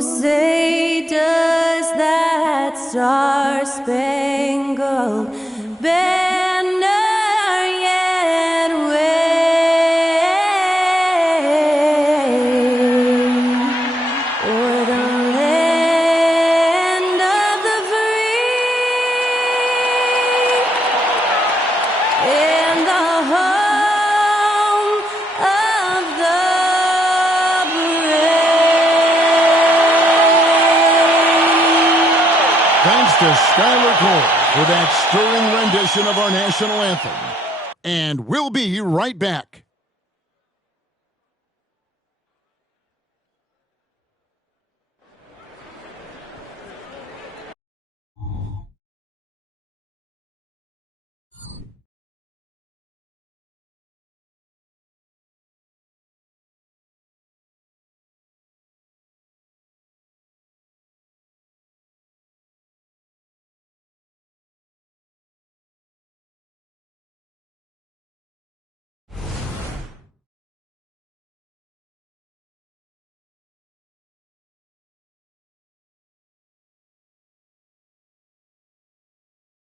say, does that star-spangled banner yet wave o'er the land of the free and the home of the brave? Thanks to Skylar Cole for that stirring rendition of our national anthem. And we'll be right back.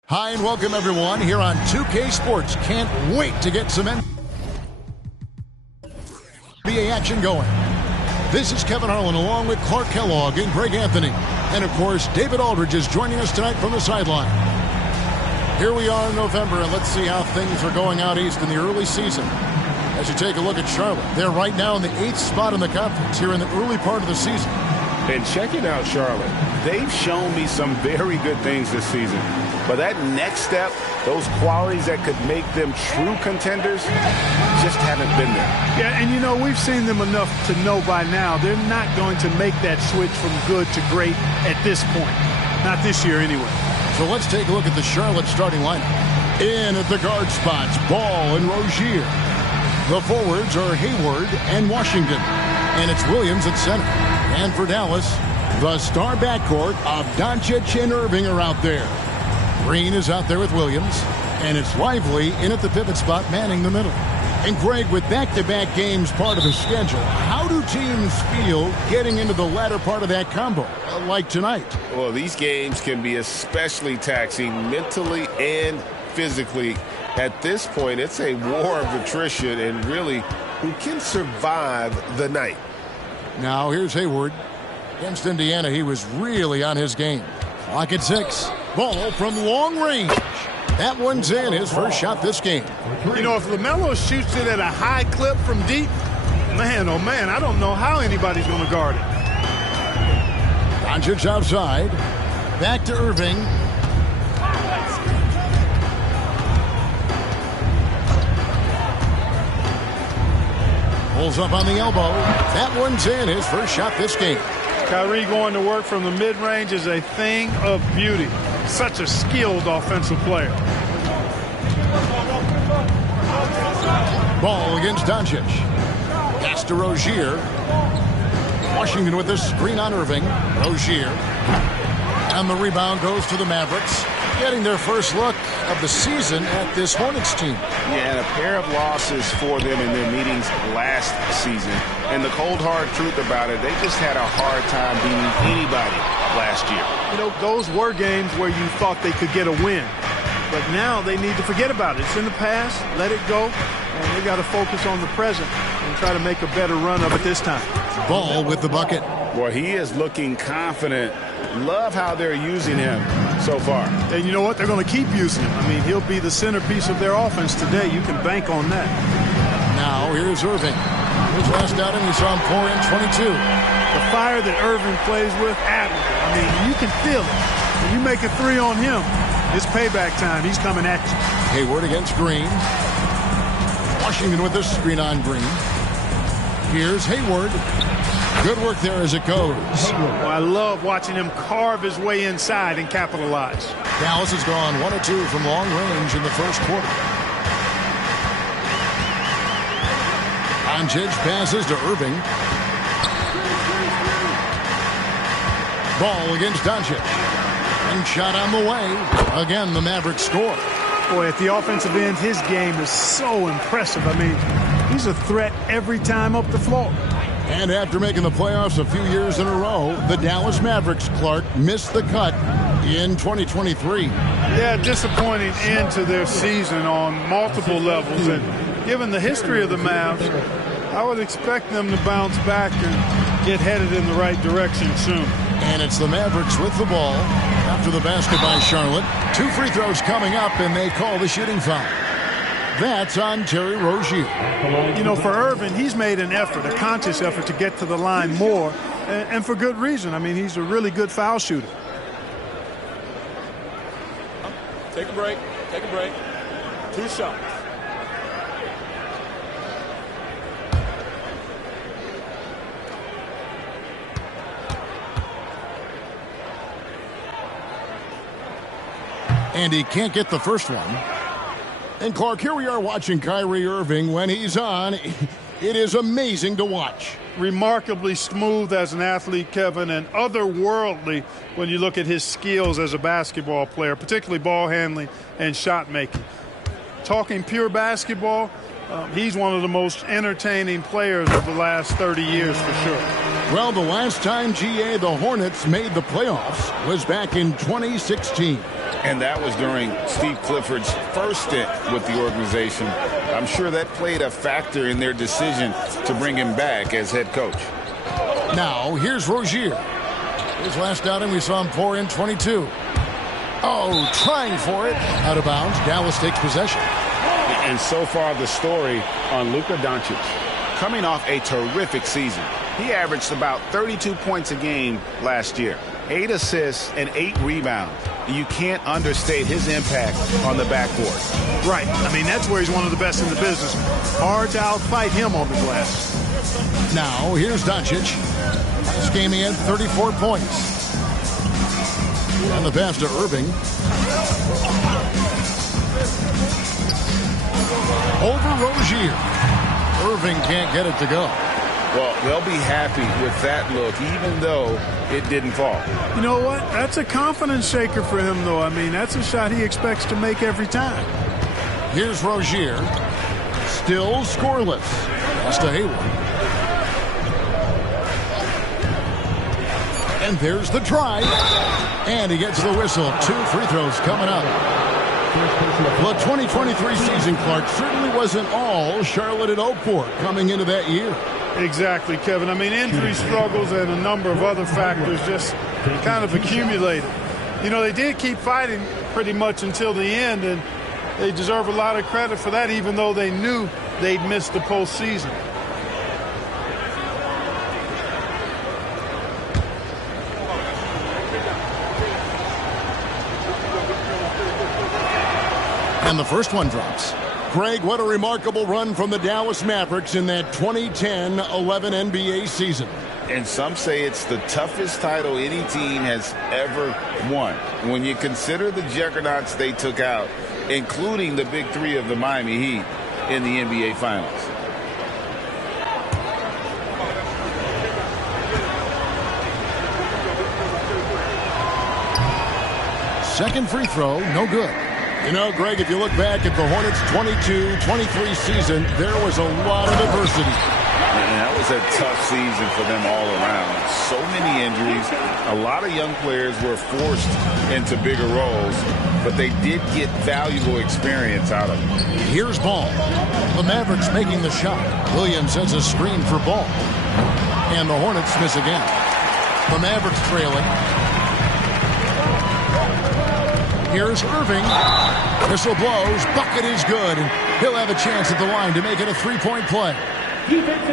Hi and welcome everyone here on 2K Sports. Can't wait to get some NBA action going. This is Kevin Harlan along with Clark Kellogg and Greg Anthony. And of course, David Aldridge is joining us tonight from the sideline. Here we are in November, and let's see how things are going out east in the early season. As you take a look at Charlotte, they're right now in the 8th spot in the conference here in the early part of the season. And checking out Charlotte, they've shown me some very good things this season. But that next step, those qualities that could make them true contenders, just haven't been there. Yeah, and you know, we've seen them enough to know by now they're not going to make that switch from good to great at this point. Not this year anyway. So let's take a look at the Charlotte starting lineup. In at the guard spots, Ball and Rozier. The forwards are Hayward and Washington. And it's Williams at center. And for Dallas, the star backcourt of Doncic and Irving are out there. Green is out there with Williams, and it's Lively in at the pivot spot, manning the middle. And Greg, with back-to-back games part of the schedule, how do teams feel getting into the latter part of that combo, like tonight? Well, these games can be especially taxing mentally and physically. At this point, it's a war of attrition, and really, who can survive the night? Now, here's Hayward. Against Indiana, he was really on his game. Clock at 6. Ball from long range. That one's in, his first shot this game. You know, if LaMelo shoots it at a high clip from deep, man, oh man, I don't know how anybody's going to guard it. Doncic outside. Back to Irving. Pulls up on the elbow. That one's in, his first shot this game. Kyrie going to work from the mid-range is a thing of beauty. Such a skilled offensive player. Ball against Doncic. Pass to Rozier. Washington with the screen on Irving. Rozier. And the rebound goes to the Mavericks, getting their first look of the season at this Hornets team. Yeah, and a pair of losses for them in their meetings last season. And the cold, hard truth about it, they just had a hard time beating anybody last year. You know, those were games where you thought they could get a win. But now they need to forget about it. It's in the past. Let it go. And they got to focus on the present and try to make a better run of it this time. Ball with the bucket. Well, he is looking confident. Love how they're using him so far. And you know what? They're going to keep using him. I mean, he'll be the centerpiece of their offense today. You can bank on that. Now here's Irving. His last outing, we saw him pour in 22. The fire that Irving plays with, admirable. I mean, you can feel it. When you make a three on him, it's payback time. He's coming at you. Hayward against Green. Washington with the screen on Green. Here's Hayward. Good work there as it goes. Well, I love watching him carve his way inside and capitalize. Dallas has gone 1 of 2 from long range in the first quarter. Doncic passes to Irving. Ball against Doncic. And shot on the way. Again, the Mavericks score. Boy, at the offensive end, his game is so impressive. I mean, he's a threat every time up the floor. And after making the playoffs a few years in a row, the Dallas Mavericks, Clark, missed the cut in 2023. Yeah, disappointing end to their season on multiple levels. And given the history of the Mavs, I would expect them to bounce back and get headed in the right direction soon. And it's the Mavericks with the ball after the basket by Charlotte. 2 free throws coming up, and they call the shooting foul. That's on Terry Rozier. You know, for Irvin, he's made an effort, a conscious effort to get to the line more, and for good reason. I mean, he's a really good foul shooter. Take a break. Take a break. 2 shots. And he can't get the first one. And Clark, here we are watching Kyrie Irving. When he's on, it is amazing to watch. Remarkably smooth as an athlete, Kevin, and otherworldly when you look at his skills as a basketball player, particularly ball handling and shot making. Talking pure basketball, he's one of the most entertaining players of the last 30 years for sure. Well, the last time, GA, the Hornets made the playoffs was back in 2016. And that was during Steve Clifford's first stint with the organization. I'm sure that played a factor in their decision to bring him back as head coach. Now, here's Rozier. His last outing, we saw him pour in 22. Oh, trying for it. Out of bounds. Dallas takes possession. And so far, the story on Luka Doncic. Coming off a terrific season. He averaged about 32 points a game last year. 8 assists and 8 rebounds. You can't understate his impact on the backcourt. Right. I mean, that's where he's one of the best in the business. Hard to outfight him on the glass. Now, here's Doncic. This game he had 34 points. And the pass to Irving. Over Rozier. Irving can't get it to go. Well, they'll be happy with that look, even though it didn't fall. You know what? That's a confidence shaker for him, though. I mean, that's a shot he expects to make every time. Here's Rozier. Still scoreless. Pass to Hayward. And there's the try. And he gets the whistle. 2 free throws coming up. The 2023 season, Clark, certainly wasn't all Charlotte had hoped for coming into that year. Exactly, Kevin. I mean, injury struggles and a number of other factors just kind of accumulated. You know, they did keep fighting pretty much until the end, and they deserve a lot of credit for that, even though they knew they'd missed the postseason. And the first one drops. Greg, what a remarkable run from the Dallas Mavericks in that 2010-11 NBA season. And some say it's the toughest title any team has ever won. When you consider the juggernauts they took out, including the big 3 of the Miami Heat in the NBA Finals. Second free throw, no good. You know, Greg, if you look back at the Hornets' 22-23 season, there was a lot of adversity. And that was a tough season for them all around. So many injuries. A lot of young players were forced into bigger roles, but they did get valuable experience out of it. Here's Ball. The Mavericks making the shot. Williams sends a screen for Ball. And the Hornets miss again. The Mavericks trailing. Here's Irving. Whistle blows. Bucket is good. He'll have a chance at the line to make it a 3-point play.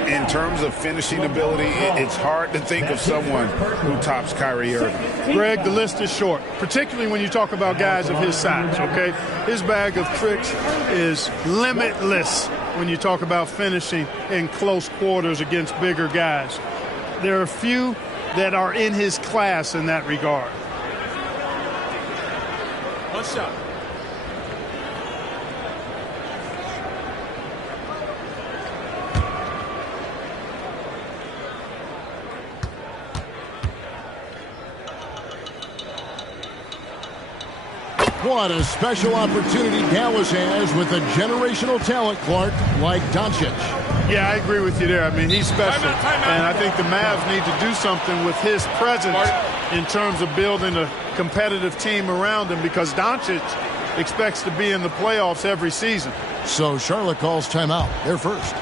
In terms of finishing ability, it's hard to think of someone who tops Kyrie Irving. Greg, the list is short, particularly when you talk about guys of his size, okay? His bag of tricks is limitless when you talk about finishing in close quarters against bigger guys. There are few that are in his class in that regard. One shot. What a special opportunity Dallas has with a generational talent, Clark, like Doncic. Yeah, I agree with you there. I mean, he's special. And I think the Mavs need to do something with his presence in terms of building a competitive team around him, because Doncic expects to be in the playoffs every season. So Charlotte calls timeout. They're first.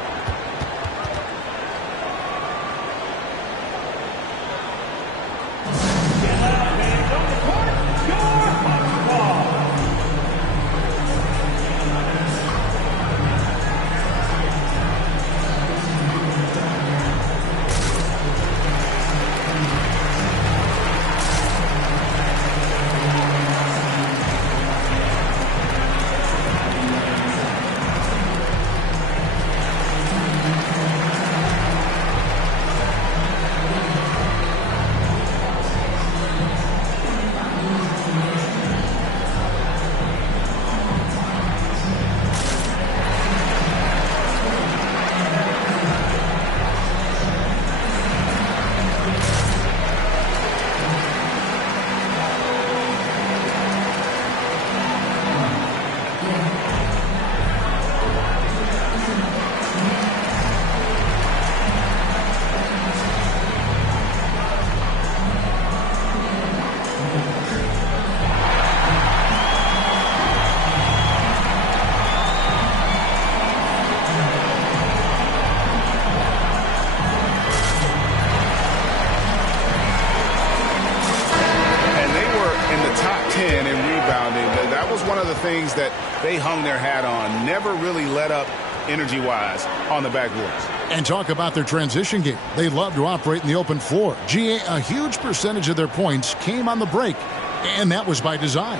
Things that they hung their hat on, never really let up energy-wise on the backboards. And talk about their transition game. They love to operate in the open floor. A huge percentage of their points came on the break, and that was by design.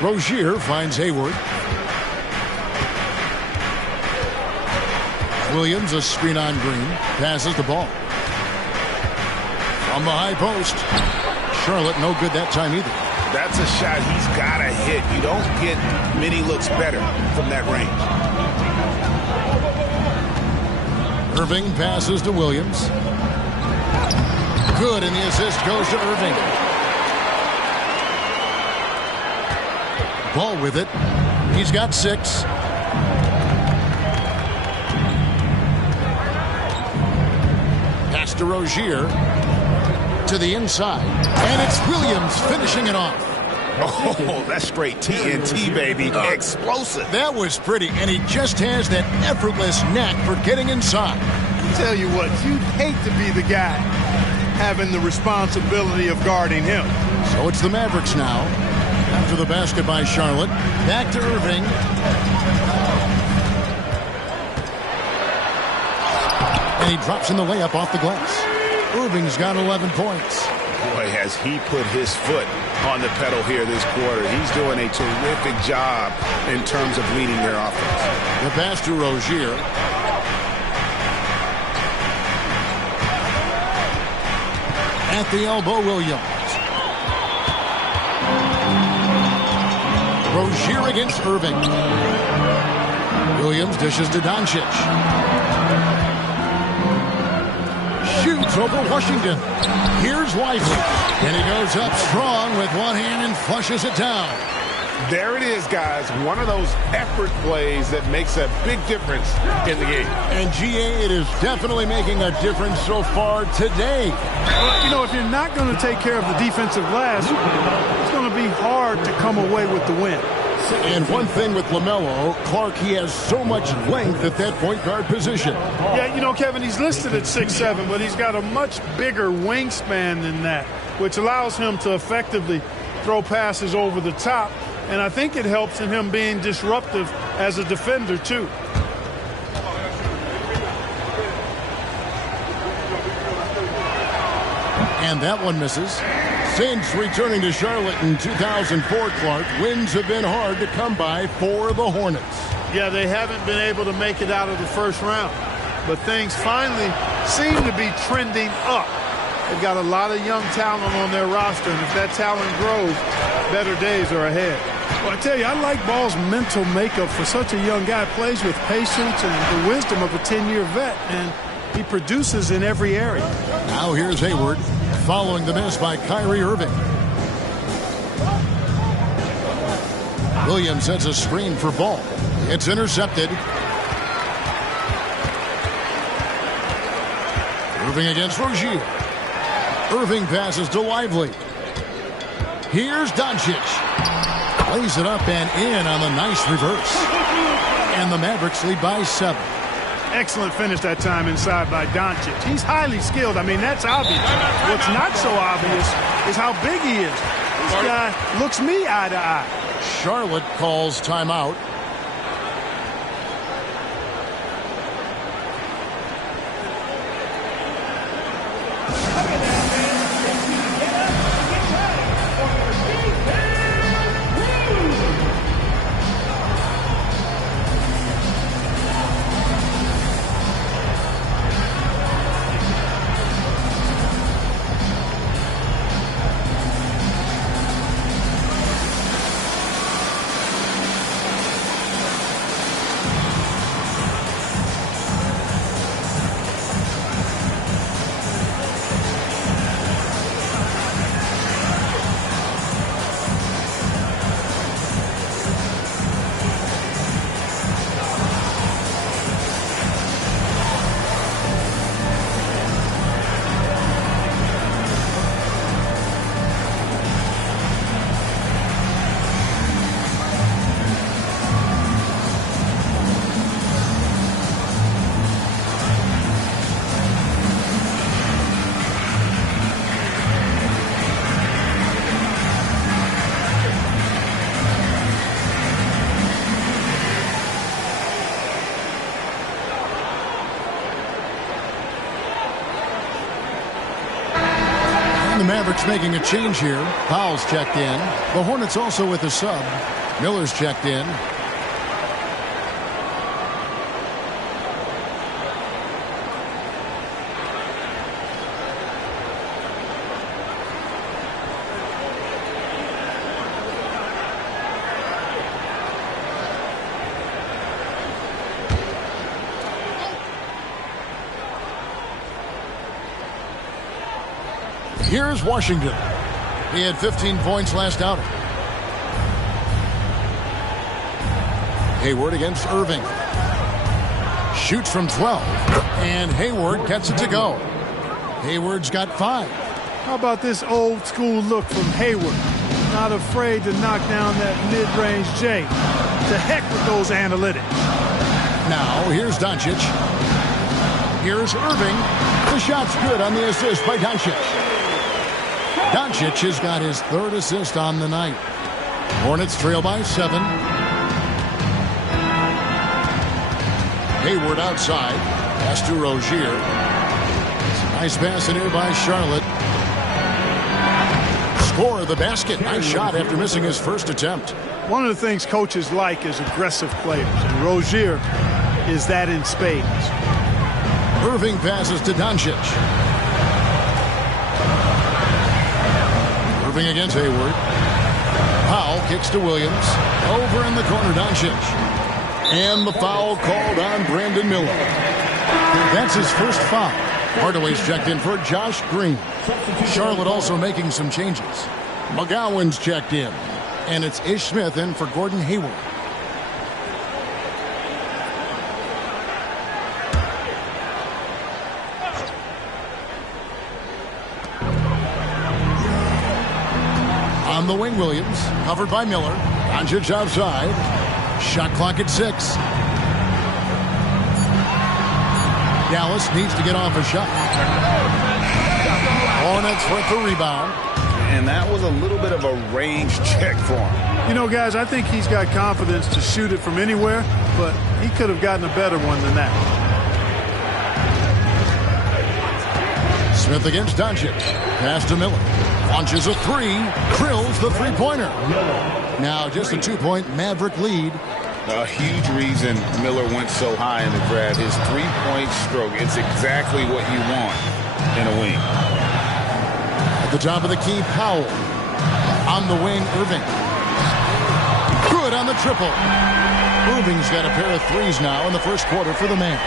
Rozier finds Hayward. Williams, a screen on Green, passes the ball. From the high post. Charlotte no good that time either. That's a shot he's got to hit. You don't get many looks better from that range. Irving passes to Williams. Good, and the assist goes to Irving. Ball with it. He's got 6. To Rozier to the inside, and it's Williams finishing it off. Oh, that's straight TNT, baby. Explosive. That was pretty, and he just has that effortless knack for getting inside. I tell you what, you'd hate to be the guy having the responsibility of guarding him. So it's the Mavericks now. After the basket by Charlotte, back to Irving. And he drops in the layup off the glass. Irving's got 11 points. Boy, has he put his foot on the pedal here this quarter. He's doing a terrific job in terms of leading their offense. The pass to Rozier. At the elbow, Williams. Rozier against Irving. Williams dishes to Doncic. Shoots over Washington. Here's Lively. And he goes up strong with one hand and flushes it down. There it is, guys. One of those effort plays that makes a big difference in the game. And GA, it is definitely making a difference so far today. Well, you know, if you're not going to take care of the defensive glass, it's going to be hard to come away with the win. And one thing with LaMelo, Clark, he has so much length at that point guard position. Yeah, you know, Kevin, he's listed at 6'7", but he's got a much bigger wingspan than that, which allows him to effectively throw passes over the top. And I think it helps in him being disruptive as a defender, too. And that one misses. Since returning to Charlotte in 2004, Clark, wins have been hard to come by for the Hornets. Yeah, they haven't been able to make it out of the first round. But things finally seem to be trending up. They've got a lot of young talent on their roster, and if that talent grows, better days are ahead. Well, I tell you, I like Ball's mental makeup for such a young guy. Plays with patience and the wisdom of a 10-year vet, and He produces in every area. Now here's Hayward following the miss by Kyrie Irving. Williams sets a screen for Ball. It's intercepted. Irving against Rozier. Irving passes to Lively. Here's Doncic. Lays it up and in on the nice reverse. And the Mavericks lead by 7. Excellent finish that time inside by Doncic. He's highly skilled. I mean, that's obvious. What's not so obvious is how big he is. This guy looks me eye to eye. Charlotte calls timeout. The Mavericks making a change here. Powell's checked in. The Hornets also with a sub. Miller's checked in. Here's Washington. He had 15 points last outing. Hayward against Irving. Shoots from 12. And Hayward gets it to go. Hayward's got 5. How about this old school look from Hayward? Not afraid to knock down that mid-range J. To heck with those analytics. Now here's Doncic. Here's Irving. The shot's good on the assist by Doncic. Doncic has got his 3rd assist on the night. Hornets trail by 7. Hayward outside. Pass to Rozier. Nice pass in here by Charlotte. Score the basket. Nice shot after missing his first attempt. One of the things coaches like is aggressive players, and Rozier is that in spades. Irving passes to Doncic. Irving against Hayward. Powell kicks to Williams. Over in the corner, Doncic. And the foul called on Brandon Miller. That's his first foul. Hardaway's checked in for Josh Green. Charlotte also making some changes. McGowan's checked in. And it's Ish Smith in for Gordon Hayward. On the wing, Williams, covered by Miller. Doncic outside. Shot clock at 6. Dallas needs to get off a shot. Hornets with the rebound. And that was a little bit of a range check for him. You know, guys, I think he's got confidence to shoot it from anywhere, but he could have gotten a better one than that. Smith against Doncic. Pass to Miller. Launches a 3. Drills the three-pointer. Now just a 2-point Maverick lead. A huge reason Miller went so high in the grab. His three-point stroke. It's exactly what you want in a wing. At the top of the key, Powell. On the wing, Irving. Good on the triple. Irving's got a pair of threes now in the first quarter for the Mavs.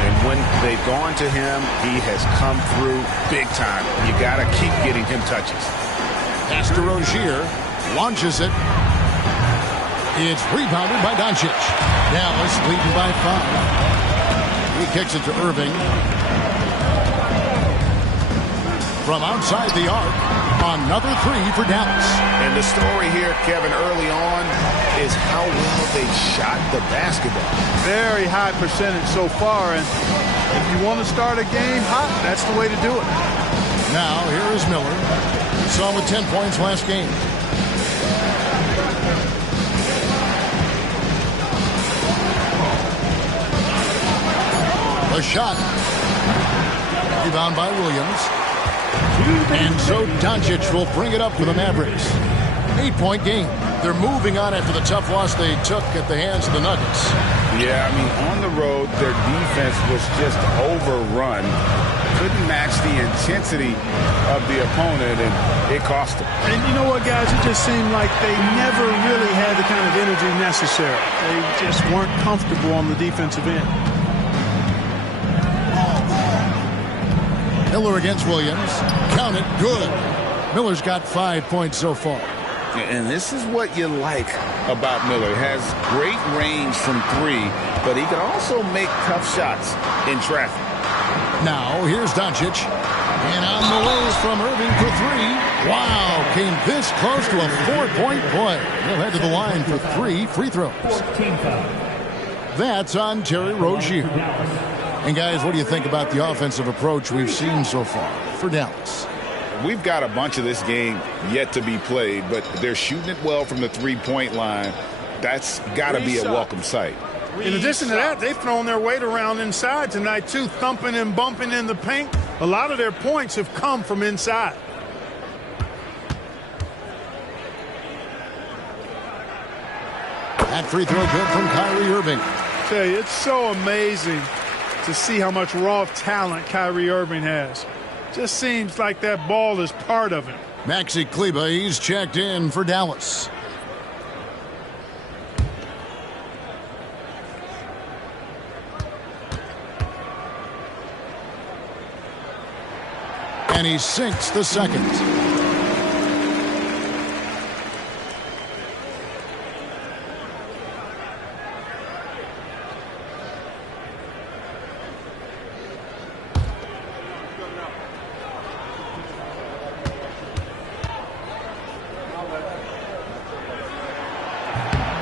And when they've gone to him, he has come through big time. You got to keep getting him touches. Pass to Rozier. Launches it. It's rebounded by Doncic. Dallas leading by 5. He kicks it to Irving. From outside the arc, another three for Dallas. And the story here, Kevin, early on is how well they shot the basketball. Very high percentage so far, and if you want to start a game hot, that's the way to do it. Now, here is Miller. Saw him with 10 points last game. A shot. Rebound by Williams. And so Doncic will bring it up for the Mavericks. 8-point game. They're moving on after the tough loss they took at the hands of the Nuggets. Yeah, I mean, on the road, their defense was just overrun. Couldn't match the intensity of the opponent, and it cost them. And you know what, guys? It just seemed like they never really had the kind of energy necessary. They just weren't comfortable on the defensive end. Miller against Williams. Count it. Good. Miller's got 5 points so far. And this is what you like about Miller. He has great range from 3, but he can also make tough shots in traffic. Now, here's Doncic. And on the way from Irving for 3. Wow, came this close to a 4-point play. He'll head to the line for 3 free throws. That's on Terry Rozier. And, guys, what do you think about the offensive approach we've seen so far for Dallas? We've got a bunch of this game yet to be played, but they're shooting it well from the three-point line. That's got to be a welcome sight. In addition to that, they've thrown their weight around inside tonight, too, thumping and bumping in the paint. A lot of their points have come from inside. That free throw good from Kyrie Irving. I tell you, it's so amazing to see how much raw talent Kyrie Irving has. Just seems like that ball is part of him. Maxi Kleber, he's checked in for Dallas. And he sinks the second.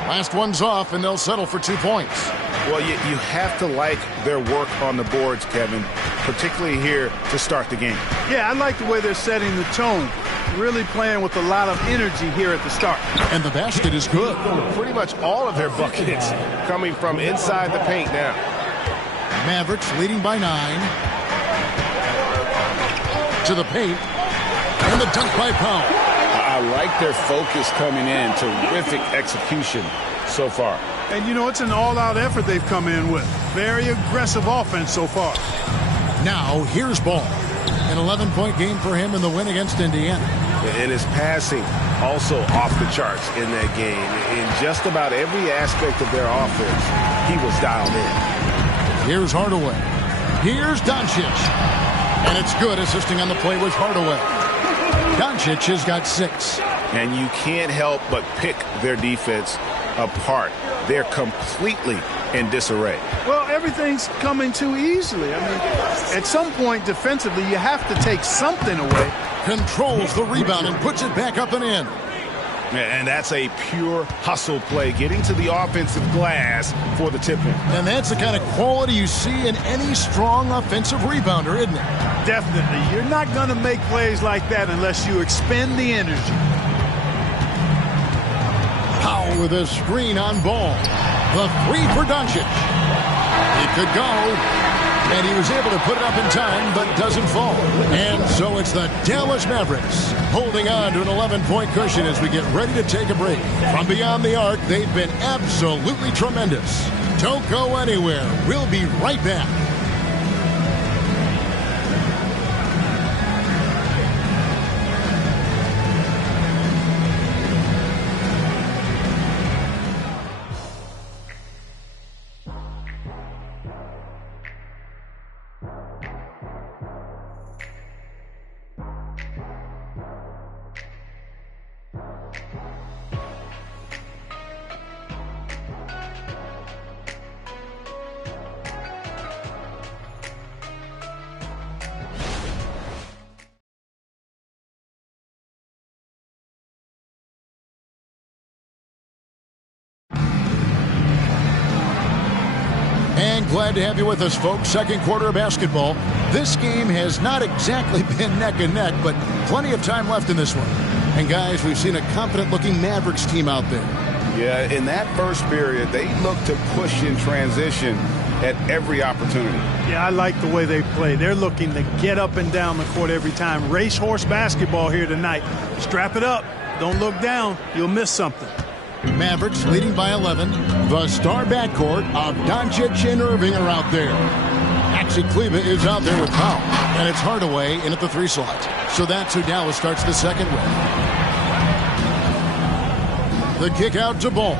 Last one's off, and they'll settle for 2 points. Well, you have to like their work on the boards, Kevin, particularly here to start the game. Yeah, I like the way they're setting the tone. Really playing with a lot of energy here at the start. And the basket is good. Pretty much all of their buckets coming from inside the paint now. Mavericks leading by 9. To the paint. And the dunk by Powell. I like their focus coming in. Terrific execution so far. And, you know, it's an all-out effort they've come in with. Very aggressive offense so far. Now, here's Ball. An 11-point game for him in the win against Indiana. And his passing also off the charts in that game. In just about every aspect of their offense, he was dialed in. Here's Hardaway. Here's Doncic. And it's good, assisting on the play with Hardaway. Doncic has got 6. And you can't help but pick their defense apart. They're completely in disarray. Well, everything's coming too easily. I mean, at some point defensively, you have to take something away. Controls the rebound and puts it back up and in. And that's a pure hustle play, getting to the offensive glass for the tip-in. And that's the kind of quality you see in any strong offensive rebounder, isn't it? Definitely. You're not going to make plays like that unless you expend the energy. Powell with a screen on Ball. The 3 for Doncic. It could go. And he was able to put it up in time, but doesn't fall. And so it's the Dallas Mavericks holding on to an 11-point cushion as we get ready to take a break. From beyond the arc, they've been absolutely tremendous. Don't go anywhere. We'll be right back. And glad to have you with us, folks. Second quarter of basketball. This game has not exactly been neck and neck, but plenty of time left in this one. And guys, we've seen a confident-looking Mavericks team out there. Yeah, in that first period, they looked to push in transition at every opportunity. Yeah, I like the way they play. They're looking to get up and down the court every time. Racehorse basketball here tonight. Strap it up. Don't look down. You'll miss something. Mavericks leading by 11. The star backcourt of Doncic and Irving are out there. Maxi Kleber is out there with Powell. And it's Hardaway in at the 3 slot. So that's who Dallas starts the second with. The kick out to Ball.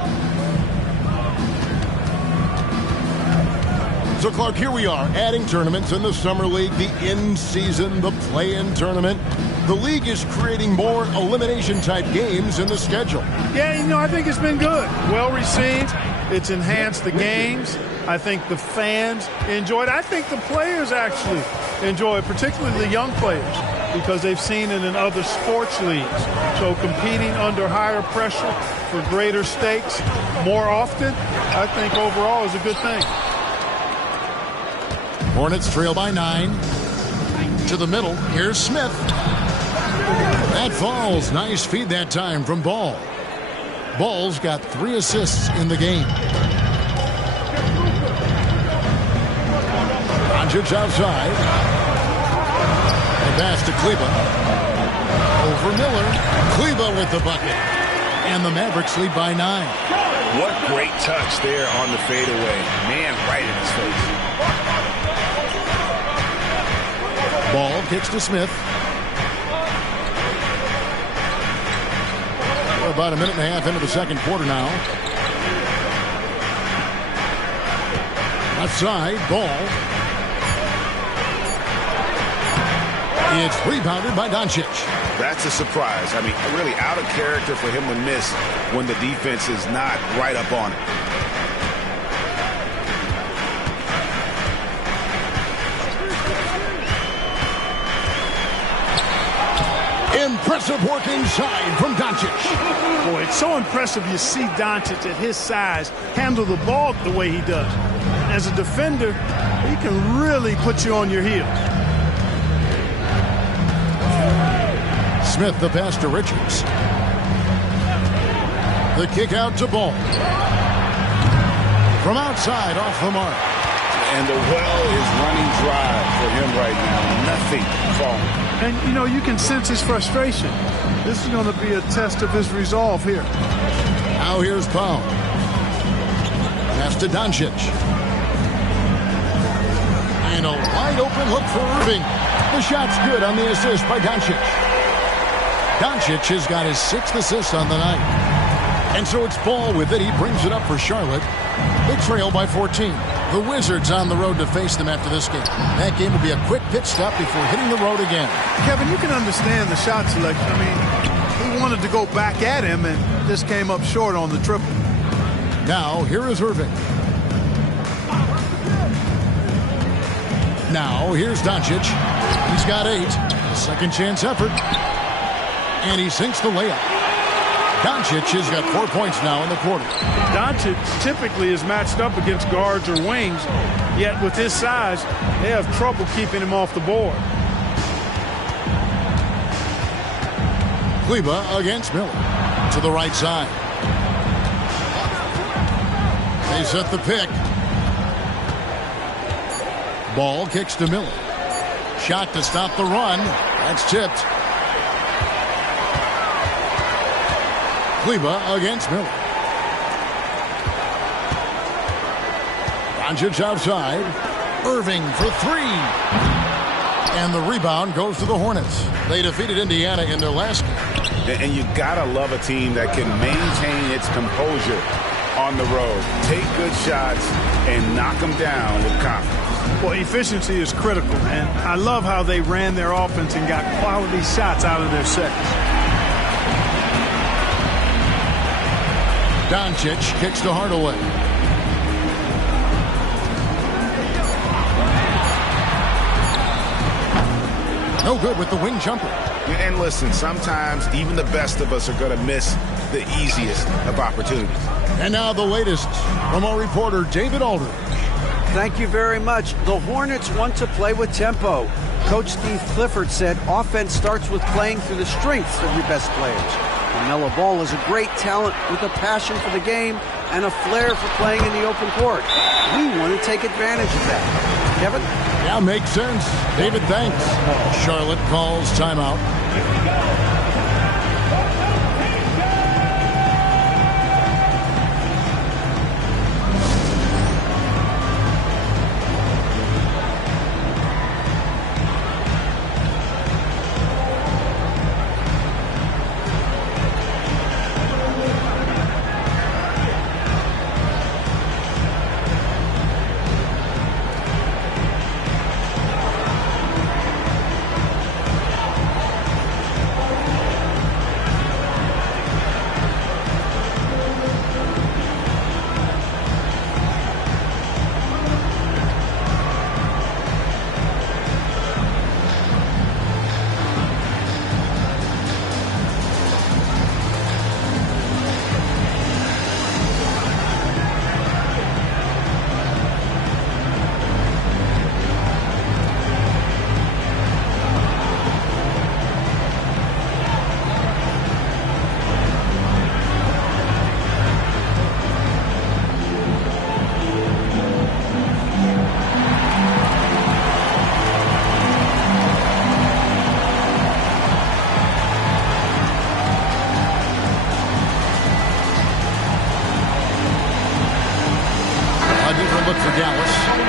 So, Clark, here we are adding tournaments in the Summer League, the in-season, the play-in tournament. The league is creating more elimination-type games in the schedule. Yeah, I think it's been good. Well received. It's enhanced the games. I think the fans enjoy it. I think the players actually enjoy it, particularly the young players, because they've seen it in other sports leagues. So competing under higher pressure for greater stakes more often, I think overall is a good thing. Hornets trail by 9. To the middle. Here's Smith. That falls. Nice feed that time from Ball. Ball's got 3 assists in the game. Doncic outside. The pass to Kleber. Over Miller. Kleber with the bucket. And the Mavericks lead by 9. What great touch there on the fadeaway. Man, right in his face. Ball kicks to Smith. We're about a minute and a half into the second quarter now. Left side, Ball. It's rebounded by Doncic. That's a surprise. I mean, really out of character for him to miss when the defense is not right up on it. Impressive work inside from Doncic. Boy, it's so impressive you see Doncic at his size handle the ball the way he does. As a defender, he can really put you on your heels. Smith the pass to Richards. The kick out to Ball. From outside off the mark. And the well is running dry for him right now. Nothing falling. And, you can sense his frustration. This is going to be a test of his resolve here. Now here's Powell. Pass to Doncic. And a wide open look for Irving. The shot's good on the assist by Doncic. Doncic has got his 6th assist on the night. And so it's Ball with it. He brings it up for Charlotte. They trail by 14. The Wizards on the road to face them after this game. That game will be a quick pit stop before hitting the road again. Kevin, you can understand the shot selection. I mean, he wanted to go back at him and just came up short on the triple. Now, here is Irving. Now, here's Doncic. He's got 8. Second chance effort. And he sinks the layup. Doncic has got 4 points now in the quarter. Doncic typically is matched up against guards or wings, yet with his size, they have trouble keeping him off the board. Kleber against Miller. To the right side. They set the pick. Ball kicks to Miller. Shot to stop the run. That's tipped. Kleber against Miller. Doncic outside. Irving for 3. And the rebound goes to the Hornets. They defeated Indiana in their last game. And you gotta love a team that can maintain its composure on the road. Take good shots and knock them down with confidence. Well, efficiency is critical, and I love how they ran their offense and got quality shots out of their sets. Doncic kicks to Hardaway. No good with the wing jumper. And listen, sometimes even the best of us are going to miss the easiest of opportunities. And now the latest from our reporter, David Aldridge. Thank you very much. The Hornets want to play with tempo. Coach Steve Clifford said offense starts with playing through the strengths of your best players. LaMelo Ball is a great talent with a passion for the game and a flair for playing in the open court. We want to take advantage of that. Kevin? Yeah, makes sense. David, thanks. Charlotte calls timeout.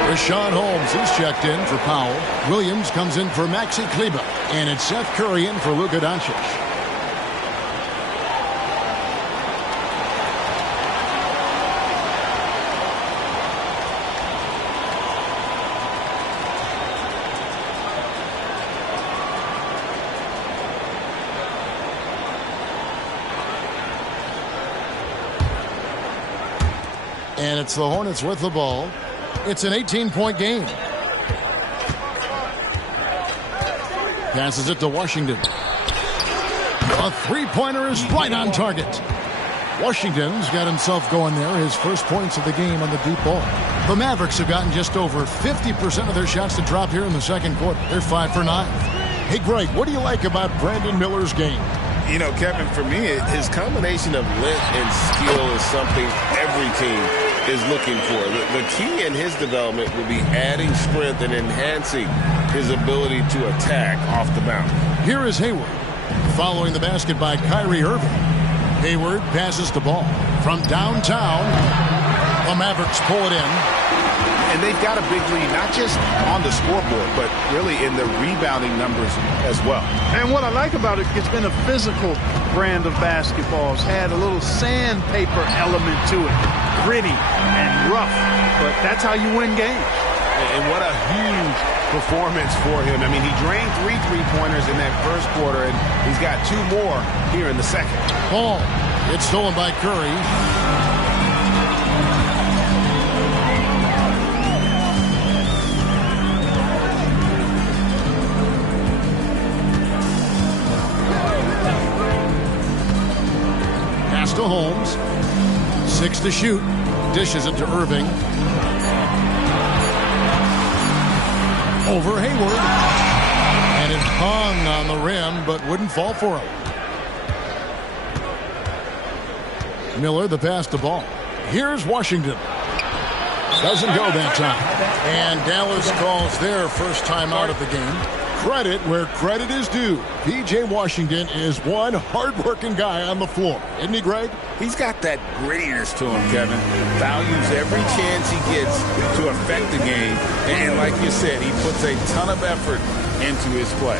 Rashawn Holmes is checked in for Powell. Williams comes in for Maxi Kleber. And it's Seth Curry in for Luka Doncic. And it's the Hornets with the ball. It's an 18-point game. Passes it to Washington. A three-pointer is right on target. Washington's got himself going there. His first points of the game on the deep ball. The Mavericks have gotten just over 50% of their shots to drop here in the second quarter. They're 5 for 9. Hey, Greg, what do you like about Brandon Miller's game? You know, Kevin, for me, his combination of length and skill is something every team is looking for. The key in his development will be adding strength and enhancing his ability to attack off the bounce. Here is Hayward. Following the basket by Kyrie Irving. Hayward passes the ball from downtown. The Mavericks pull it in. And they've got a big lead, not just on the scoreboard, but really in the rebounding numbers as well. And what I like about it, it's been a physical brand of basketball. It's had a little sandpaper element to it. Gritty and rough, but that's how you win games. And what a huge performance for him. I mean, he drained 3 3-pointers in that first quarter, and he's got 2 more here in the second. Ball. It's stolen by Curry. Pass to Holmes. 6 to shoot. Dishes it to Irving. Over Hayward. And it hung on the rim, but wouldn't fall for him. Miller, the pass to Ball. Here's Washington. Doesn't go that time. And Dallas calls their first time out of the game. Credit where credit is due. P.J. Washington is one hard-working guy on the floor. Isn't he, Greg? He's got that grittiness to him, Kevin. Values every chance he gets to affect the game. And like you said, he puts a ton of effort into his play.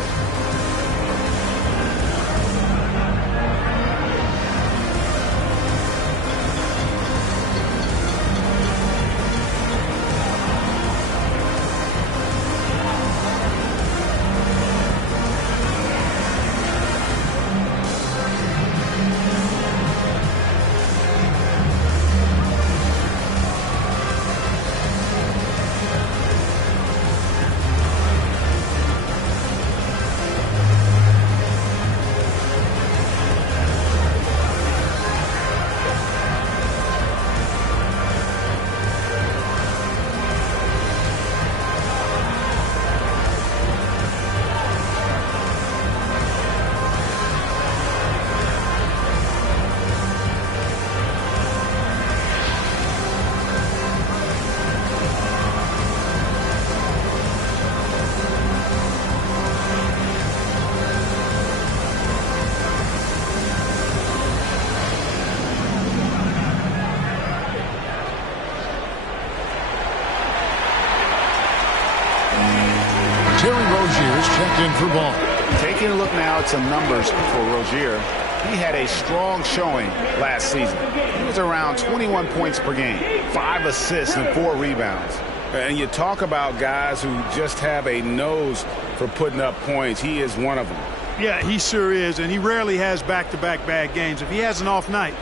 for Ball. Taking a look now at some numbers for Rozier, he had a strong showing last season. He was around 21 points per game, 5 assists and 4 rebounds. And you talk about guys who just have a nose for putting up points. He is one of them. Yeah, he sure is, and he rarely has back-to-back bad games. If he has an off night,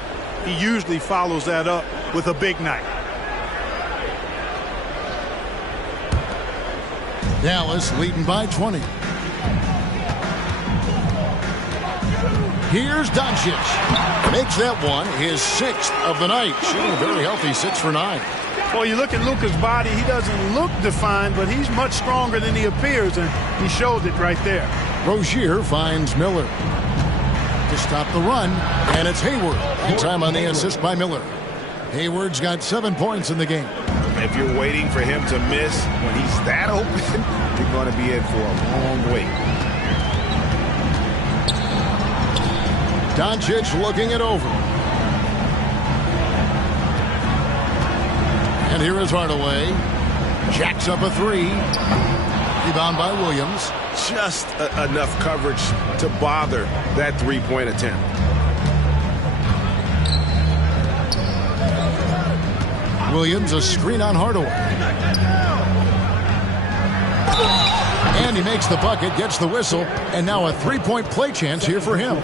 he usually follows that up with a big night. Dallas leading by 20. Here's Doncic. Makes that one his 6th of the night. Shooting a very healthy 6 for 9. Well, you look at Luka's body, he doesn't look defined, but he's much stronger than he appears, and he showed it right there. Rozier finds Miller to stop the run, and it's Hayward. That time on the assist by Miller. Hayward's got 7 points in the game. If you're waiting for him to miss when he's that open, you're going to be in for a long wait. Doncic looking it over. And here is Hardaway. Jacks up a 3. Rebound by Williams. Just enough coverage to bother that three-point attempt. Williams a screen on Hardaway. And he makes the bucket, gets the whistle, and now a 3-point play chance here for him.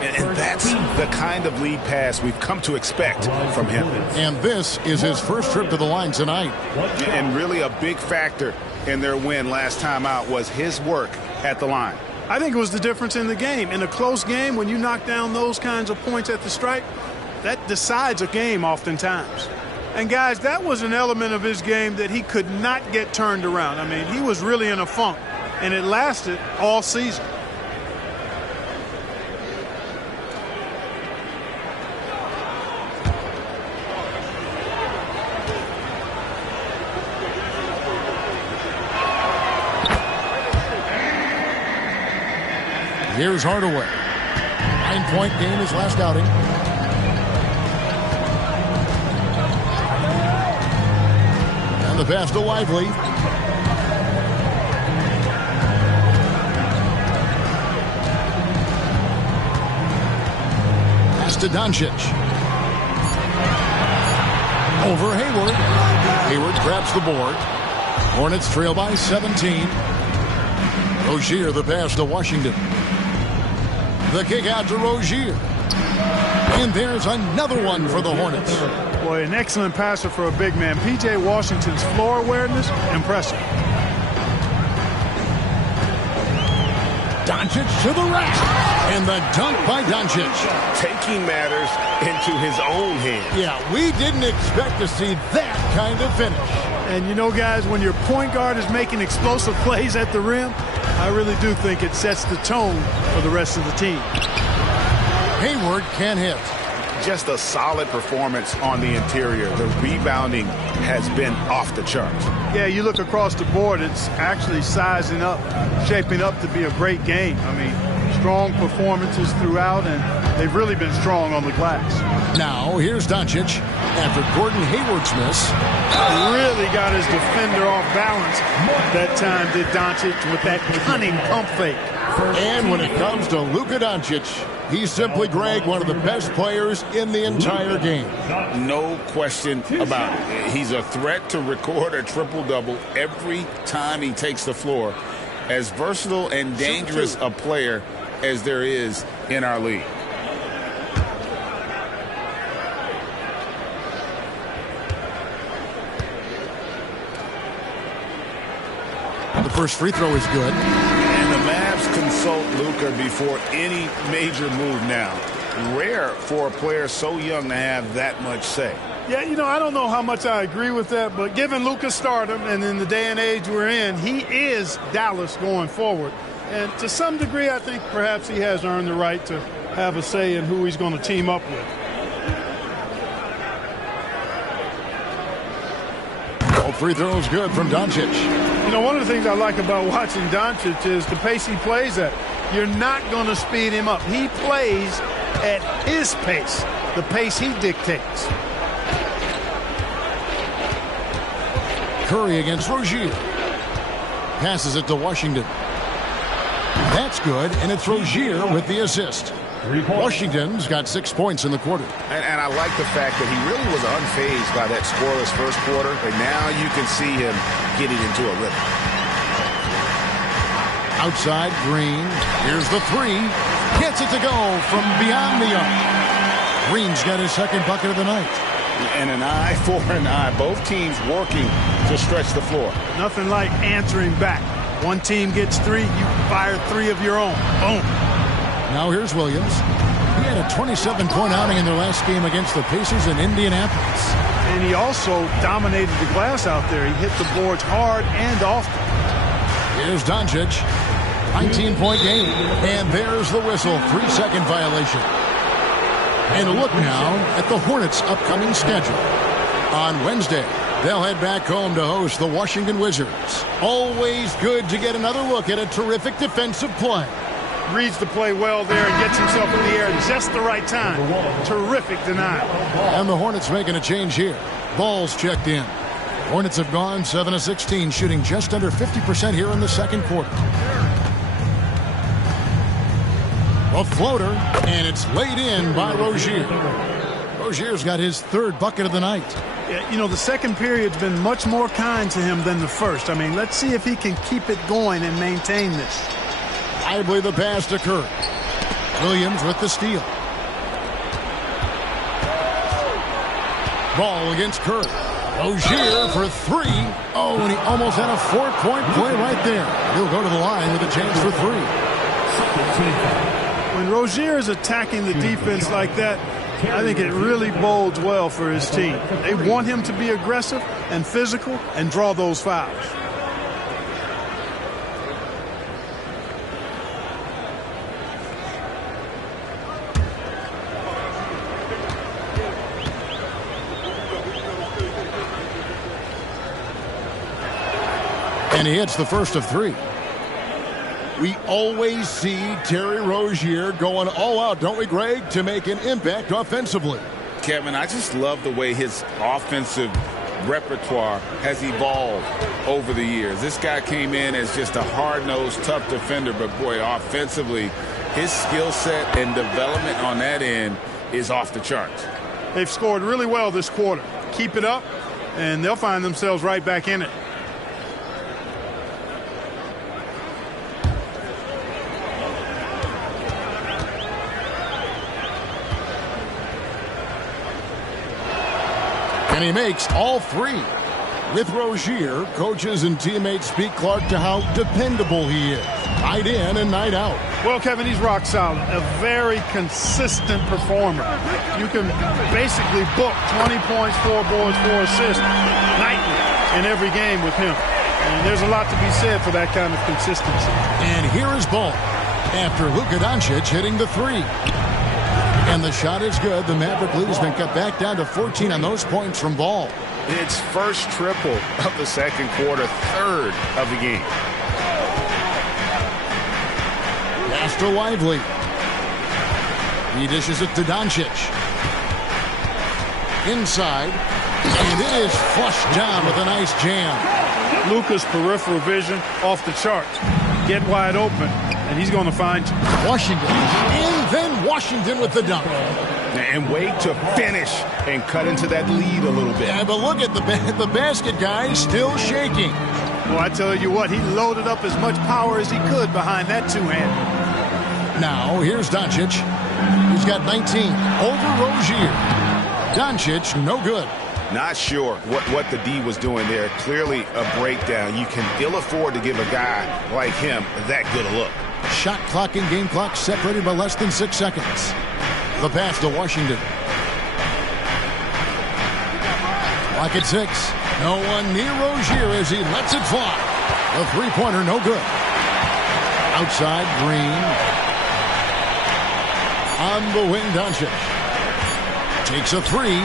And that's the kind of lead pass we've come to expect from him. And this is his first trip to the line tonight. And really a big factor in their win last time out was his work at the line. I think it was the difference in the game. In a close game, when you knock down those kinds of points at the stripe, that decides a game oftentimes. And, guys, that was an element of his game that he could not get turned around. I mean, he was really in a funk, and it lasted all season. Here's Hardaway. 9-point game his last outing. And the pass to Lively. Pass to Doncic. Over Hayward. Hayward grabs the board. Hornets trail by 17. Rozier the pass to Washington. The kick out to Rozier. And there's another one for the Hornets. Boy, an excellent passer for a big man. P.J. Washington's floor awareness, impressive. Doncic to the rack. And the dunk by Doncic. Taking matters into his own hands. Yeah, we didn't expect to see that kind of finish. And you know, guys, when your point guard is making explosive plays at the rim, I really do think it sets the tone for the rest of the team. Hayward can hit. Just a solid performance on the interior. The rebounding has been off the charts. Yeah, you look across the board, it's actually sizing up, shaping up to be a great game. I mean, strong performances throughout, and they've really been strong on the glass. Now, here's Doncic after Gordon Hayward's miss. Really got his defender off balance that time, did Doncic, with that cunning pump fake. And when it comes to Luka Doncic, he's simply, Greg, one of the best players in the entire game. No question about it. He's a threat to record a triple-double every time he takes the floor. As versatile and dangerous a player as there is in our league. The first free throw is good. And the Mavs consult Luka before any major move now. Rare for a player so young to have that much say. Yeah, you know, I don't know how much I agree with that, but given Luka's stardom and in the day and age we're in, he is Dallas going forward. And to some degree, I think perhaps he has earned the right to have a say in who he's going to team up with. All free throws good from Doncic. You know, one of the things I like about watching Doncic is the pace he plays at. You're not going to speed him up. He plays at his pace, the pace he dictates. Curry against Rozier. Passes it to Washington. That's good, and it's Rozier with the assist. Washington's got 6 points in the quarter. And I like the fact that he really was unfazed by that scoreless first quarter, and now you can see him getting into a rhythm. Outside, Green. Here's the three. Gets it to go from beyond the arc. Green's got his second bucket of the night. And an eye for an eye. Both teams working to stretch the floor. Nothing like answering back. One team gets three, you fire three of your own. Boom. Now here's Williams. He had a 27-point outing in their last game against the Pacers in Indianapolis. And he also dominated the glass out there. He hit the boards hard and often. Here's Doncic. 19-point game. And there's the whistle. 3-second violation. And look now at the Hornets' upcoming schedule. On Wednesday, they'll head back home to host the Washington Wizards. Always good to get another look at a terrific defensive play. Reads the play well there and gets himself in the air at just the right time. Terrific denial. And the Hornets making a change here. Ball's checked in. Hornets have gone 7 of 16, shooting just under 50% here in the second quarter. A floater, and it's laid in by Rozier. Rozier's got his third bucket of the night. Yeah, you know, the second period's been much more kind to him than the first. I mean, let's see if he can keep it going and maintain this. I believe the pass to Curry. Williams with the steal. Ball against Curry. Rozier for three. Oh, and he almost had a 4-point play right there. He'll go to the line with a chance for three. When Rozier is attacking the defense like that, I think it really bodes well for his team. They want him to be aggressive and physical and draw those fouls. And he hits the first of three. We always see Terry Rozier going all out, don't we, Greg, to make an impact offensively. Kevin, I just love the way his offensive repertoire has evolved over the years. This guy came in as just a hard-nosed, tough defender, but boy, offensively, his skill set and development on that end is off the charts. They've scored really well this quarter. Keep it up, and they'll find themselves right back in it. And he makes all three. With Rozier, coaches and teammates speak Clark to how dependable he is. Night in and night out. Well, Kevin, he's rock solid. A very consistent performer. You can basically book 20 points, 4 boards, 4 assists nightly in every game with him. And there's a lot to be said for that kind of consistency. And here is Ball after Luka Doncic hitting the three. And the shot is good. The Maverick lead has been cut back down to 14 on those points from Ball. It's first triple of the second quarter, third of the game. Pass to Lively. He dishes it to Doncic. Inside. And it is flushed down with a nice jam. Luka's peripheral vision off the charts. Get wide open, and he's going to find you. Washington. And then Washington with the dunk. And wait to finish and cut into that lead a little bit. Yeah, but look at the basket guy still shaking. Well, I tell you what, he loaded up as much power as he could behind that two-hander. Now, here's Doncic. He's got 19 over Rozier. Doncic, no good. Not sure what the D was doing there. Clearly a breakdown. You can ill afford to give a guy like him that good a look. Shot clock and game clock separated by less than 6 seconds. The pass to Washington. Clock at 6. No one near Rozier as he lets it fly. The three-pointer, no good. Outside, Green. On the wing, Doncic. Takes a three.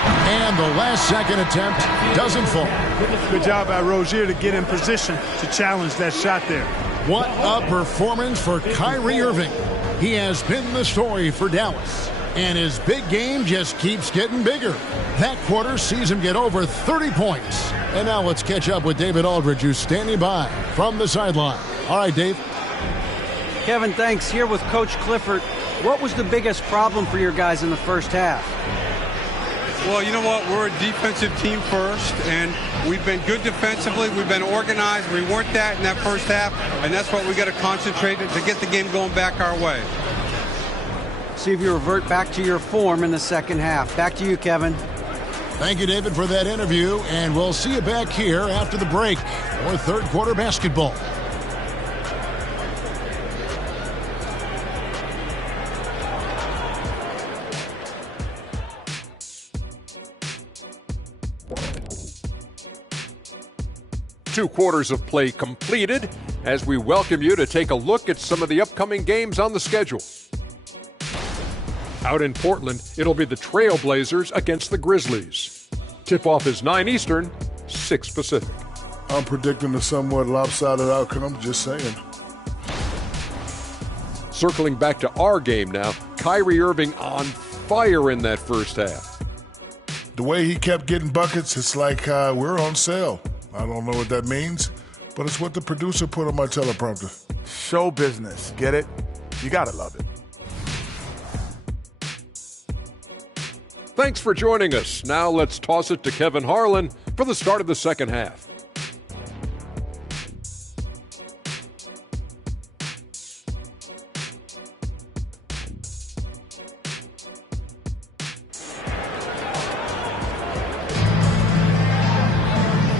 And the last second attempt doesn't fall. Good job by Rozier to get in position to challenge that shot there. What a performance for Kyrie Irving. He has been the story for Dallas. And his big game just keeps getting bigger. That quarter sees him get over 30 points. And now let's catch up with David Aldridge, who's standing by from the sideline. All right, Dave. Kevin, thanks. Here with Coach Clifford. What was the biggest problem for your guys in the first half? Well, you know what? We're a defensive team first, and we've been good defensively. We've been organized. We weren't that in that first half, and that's what we got to concentrate to get the game going back our way. See if you revert back to your form in the second half. Back to you, Kevin. Thank you, David, for that interview, and we'll see you back here after the break for third quarter basketball. Two quarters of play completed as we welcome you to take a look at some of the upcoming games on the schedule. Out in Portland, it'll be the Trailblazers against the Grizzlies. Tip-off is 9 Eastern, 6 Pacific. I'm predicting a somewhat lopsided outcome, just saying. Circling back to our game now, Kyrie Irving on fire in that first half. The way he kept getting buckets, it's like we're on sale. I don't know what that means, but it's what the producer put on my teleprompter. Show business, get it? You gotta love it. Thanks for joining us. Now let's toss it to Kevin Harlan for the start of the second half.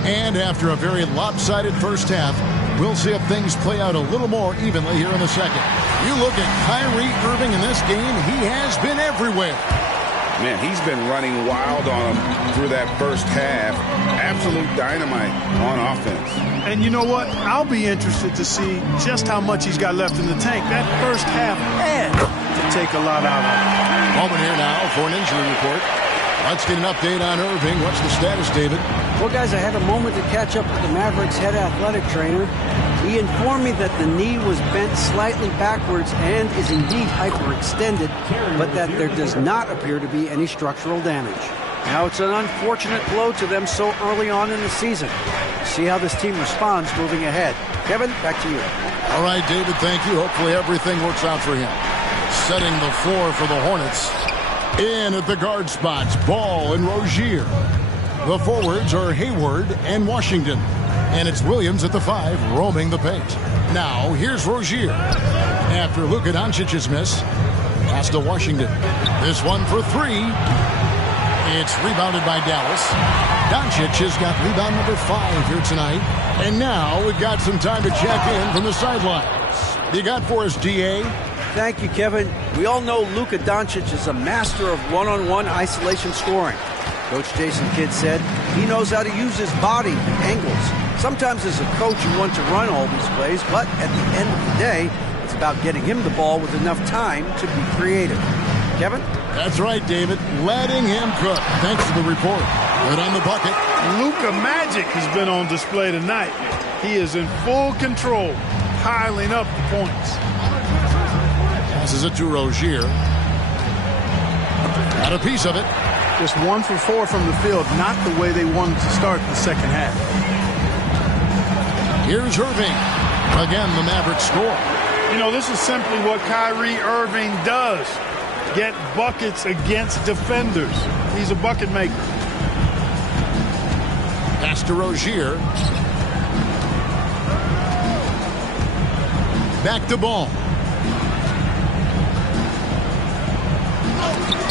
And after a very lopsided first half, we'll see if things play out a little more evenly here in the second. You look at Kyrie Irving in this game, he has been everywhere. Man, he's been running wild on him through that first half. Absolute dynamite on offense. And you know what? I'll be interested to see just how much he's got left in the tank. That first half had to take a lot out of him. Moment here now for an injury report. Let's get an update on Irving. What's the status, David? Well, guys, I had a moment to catch up with the Mavericks head athletic trainer. He informed me that the knee was bent slightly backwards and is indeed hyperextended, but that there does not appear to be any structural damage. Now, it's an unfortunate blow to them so early on in the season. See how this team responds moving ahead. Kevin, back to you. All right, David, thank you. Hopefully everything works out for him. Setting the floor for the Hornets. In at the guard spots, Ball and Rozier. The forwards are Hayward and Washington. And it's Williams at the 5, roaming the paint. Now, here's Rozier. After Luka Doncic's miss, pass to Washington. This one for 3. It's rebounded by Dallas. Doncic has got rebound number 5 here tonight. And now we've got some time to check in from the sidelines. You got for us, D.A.? Thank you, Kevin. We all know Luka Doncic is a master of one-on-one isolation scoring. Coach Jason Kidd said he knows how to use his body and angles. Sometimes as a coach you want to run all these plays, but at the end of the day, it's about getting him the ball with enough time to be creative. Kevin? That's right, David. Letting him cook. Thanks for the report. Good on the bucket. Luka Magic has been on display tonight. He is in full control, piling up the points. Passes it to Rozier. Got a piece of it. Just 1 for 4 from the field, not the way they wanted to start the second half. Here's Irving. Again, the Mavericks score. You know, this is simply what Kyrie Irving does. Get buckets against defenders. He's a bucket maker. Pass to Rozier. Back to Ball.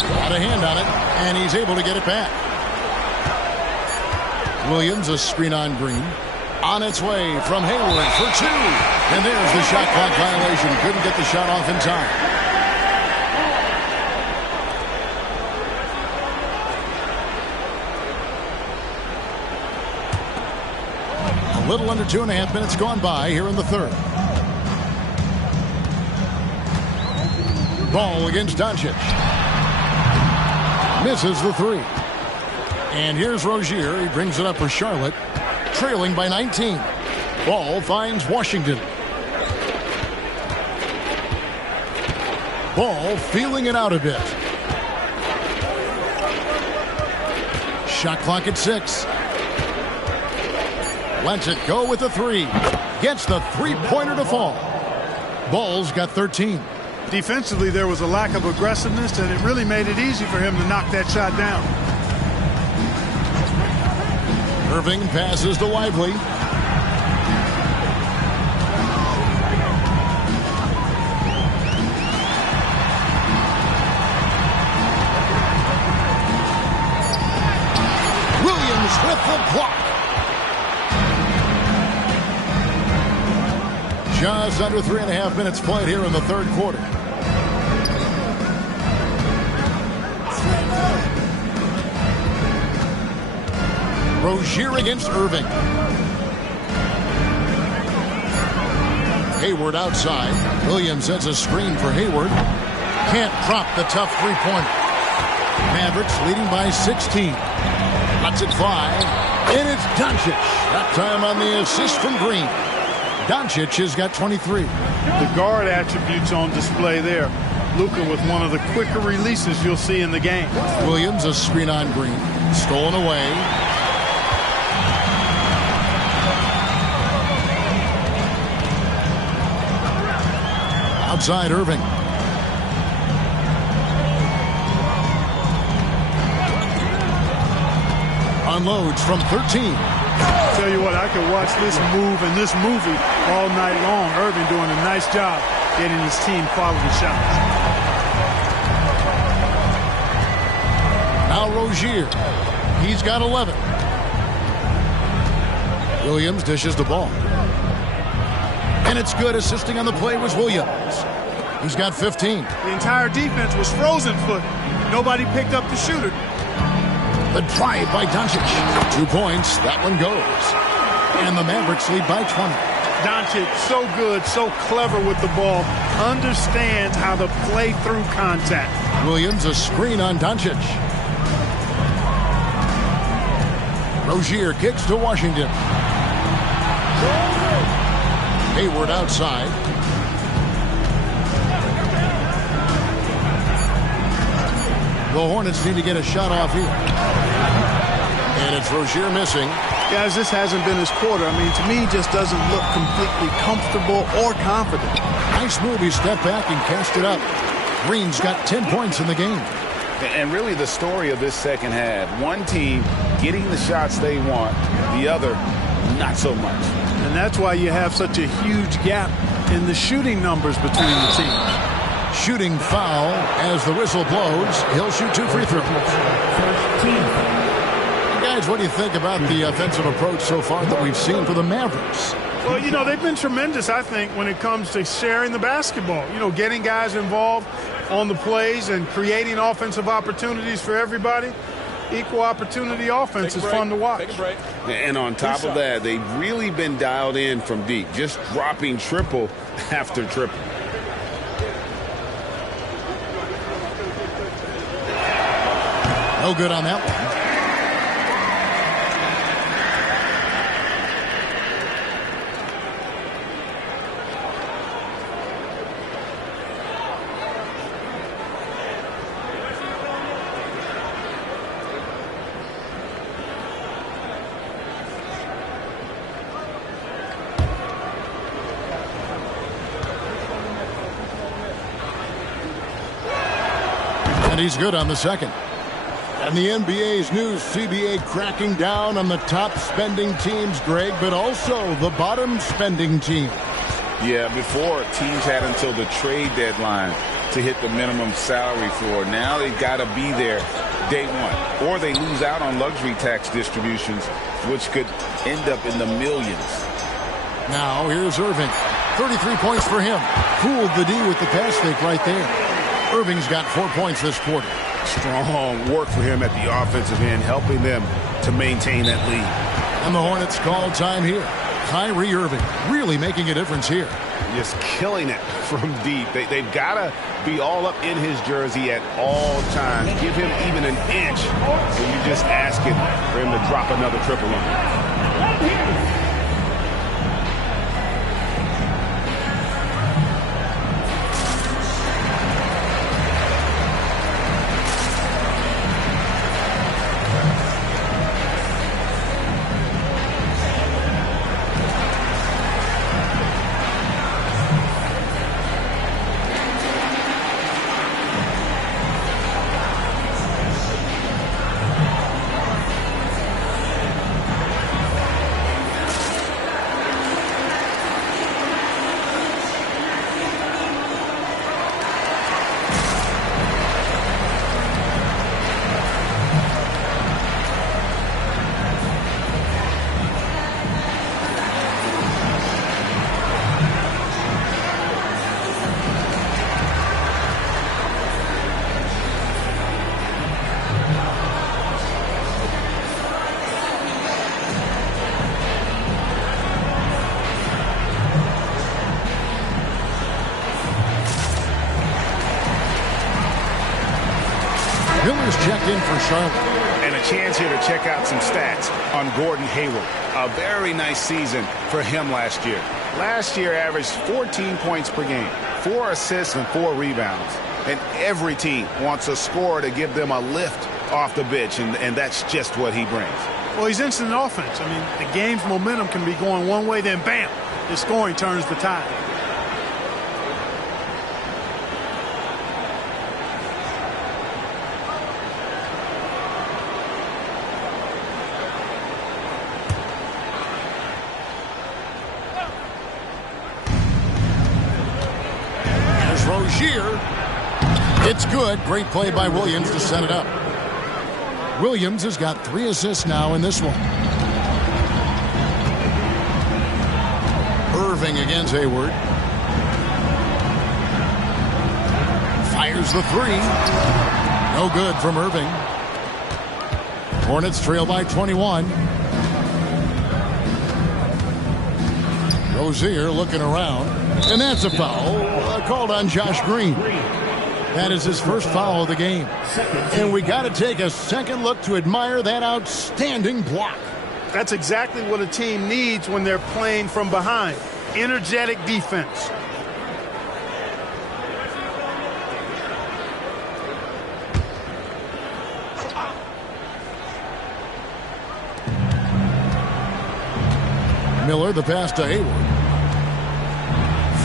Got a hand on it, and he's able to get it back. Williams, a screen on Green. On its way from Hayward for 2. And there's the shot clock violation. Couldn't get the shot off in time. A little under 2.5 minutes gone by here in the third. Ball against Doncic. Misses the 3. And here's Rozier. He brings it up for Charlotte. Trailing by 19. Ball finds Washington. Ball feeling it out a bit. Shot clock at 6. Lets it go with the 3. Gets the three-pointer to fall. Ball's got 13. Defensively, there was a lack of aggressiveness, and it really made it easy for him to knock that shot down. Irving passes to Lively. Williams with the block. Just under 3.5 minutes played here in the third quarter. Rozier against Irving. Hayward outside. Williams sends a screen for Hayward. Can't drop the tough three-pointer. Mavericks leading by 16. Lets it fly. And it's Doncic. That time on the assist from Green. Doncic has got 23. The guard attributes on display there. Luka with one of the quicker releases you'll see in the game. Williams a screen on Green. Stolen away. Outside Irving. Unloads from 13. Tell you what, I could watch this move and this movie all night long. Irving doing a nice job getting his team quality shots. Now Rozier. He's got 11. Williams dishes the ball. And it's good. Assisting on the play was Williams. He's got 15. The entire defense was frozen foot. Nobody picked up the shooter. The drive by Doncic. 2 points. That one goes. And the Mavericks lead by 20. Doncic, so good, so clever with the ball. Understands how to play through contact. Williams a screen on Doncic. Rozier kicks to Washington. Hayward outside. The Hornets need to get a shot off here. And it's Rozier missing. Guys, this hasn't been his quarter. I mean, to me, he just doesn't look completely comfortable or confident. Nice move. He stepped back and cast it up. Green's got 10 points in the game. And really the story of this second half, one team getting the shots they want, the other not so much. And that's why you have such a huge gap in the shooting numbers between the teams. Shooting foul as the whistle blows. He'll shoot 2 free throws. Guys, what do you think about the offensive approach so far that we've seen for the Mavericks? Well, you know, they've been tremendous, I think, when it comes to sharing the basketball. You know, getting guys involved on the plays and creating offensive opportunities for everybody. Equal opportunity offense is fun to watch. Take a break. And on top of that, they've really been dialed in from deep, just dropping triple after triple. No good on that one. And he's good on the second. And the NBA's new CBA cracking down on the top spending teams, Greg, but also the bottom spending teams. Yeah, before teams had until the trade deadline to hit the minimum salary floor. Now they've got to be there day one, or they lose out on luxury tax distributions, which could end up in the millions. Now here's Irving. 33 points for him. Fooled the D with the pass fake right there. Irving's got 4 points this quarter. Strong work for him at the offensive end, helping them to maintain that lead. And the Hornets call time here. Kyrie Irving really making a difference here. Just killing it from deep. They've got to be all up in his jersey at all times. Give him even an inch when you're just asking for him to drop another triple on him. Miller's checked in for Charlotte. And a chance here to check out some stats on Gordon Hayward. A very nice season for him last year. Last year averaged 14 points per game, 4 assists and 4 rebounds. And every team wants a scorer to give them a lift off the bench, and that's just what he brings. Well, he's instant offense. I mean, the game's momentum can be going one way, then bam, his scoring turns the tide. There's Rozier. It's good. Great play by Williams to set it up. Williams has got 3 assists now in this one. Irving against Hayward. Fires the 3. No good from Irving. Hornets trail by 21. Rozier looking around. And that's a foul called on Josh Green. That is his first foul of the game. And we got to take a second look to admire that outstanding block. That's exactly what a team needs when they're playing from behind. Energetic defense. Miller, the pass to Hayward.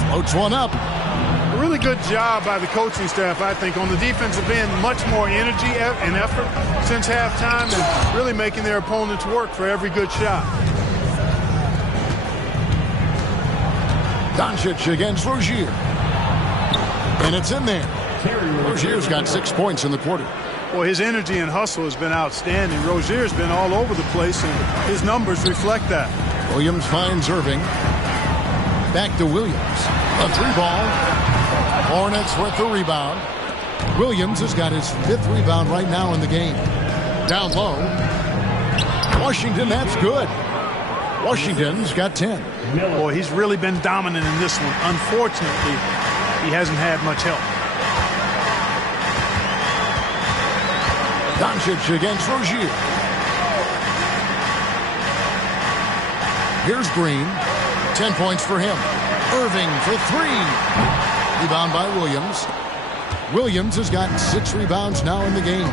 Floats one up. A really good job by the coaching staff, I think, on the defensive end. Much more energy and effort since halftime and really making their opponents work for every good shot. Doncic against Rozier. And it's in there. Rozier's got 6 points in the quarter. Well, his energy and hustle has been outstanding. Rozier's been all over the place, and his numbers reflect that. Williams finds Irving. Back to Williams. A 3-ball. Hornets with the rebound. Williams has got his 5th rebound right now in the game. Down low. Washington, that's good. Washington's got 10. Boy, he's really been dominant in this one. Unfortunately, he hasn't had much help. Doncic against Rozier. Here's Green. 10 points for him. Irving for 3. Rebound by Williams. Williams has gotten 6 rebounds now in the game.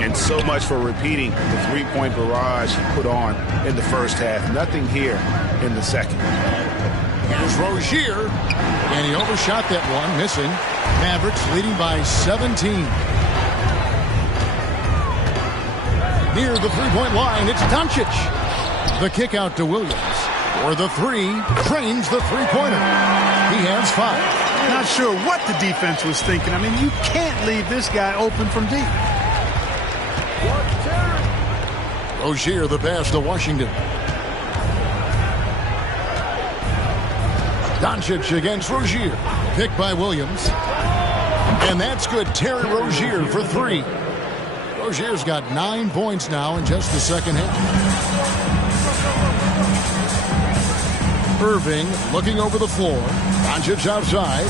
And so much for repeating the three-point barrage he put on in the first half. Nothing here in the second. Here's Rozier. And he overshot that one, missing. Mavericks leading by 17. Near the three-point line, it's Doncic. The kick out to Williams. For the 3, trains the three-pointer. He has 5. Not sure what the defense was thinking. I mean, you can't leave this guy open from deep. Rozier, the pass to Washington. Doncic against Rozier. Picked by Williams. And that's good. Terry Rozier for 3. Rozier's got 9 points now in just the second half. Irving looking over the floor. Doncic outside.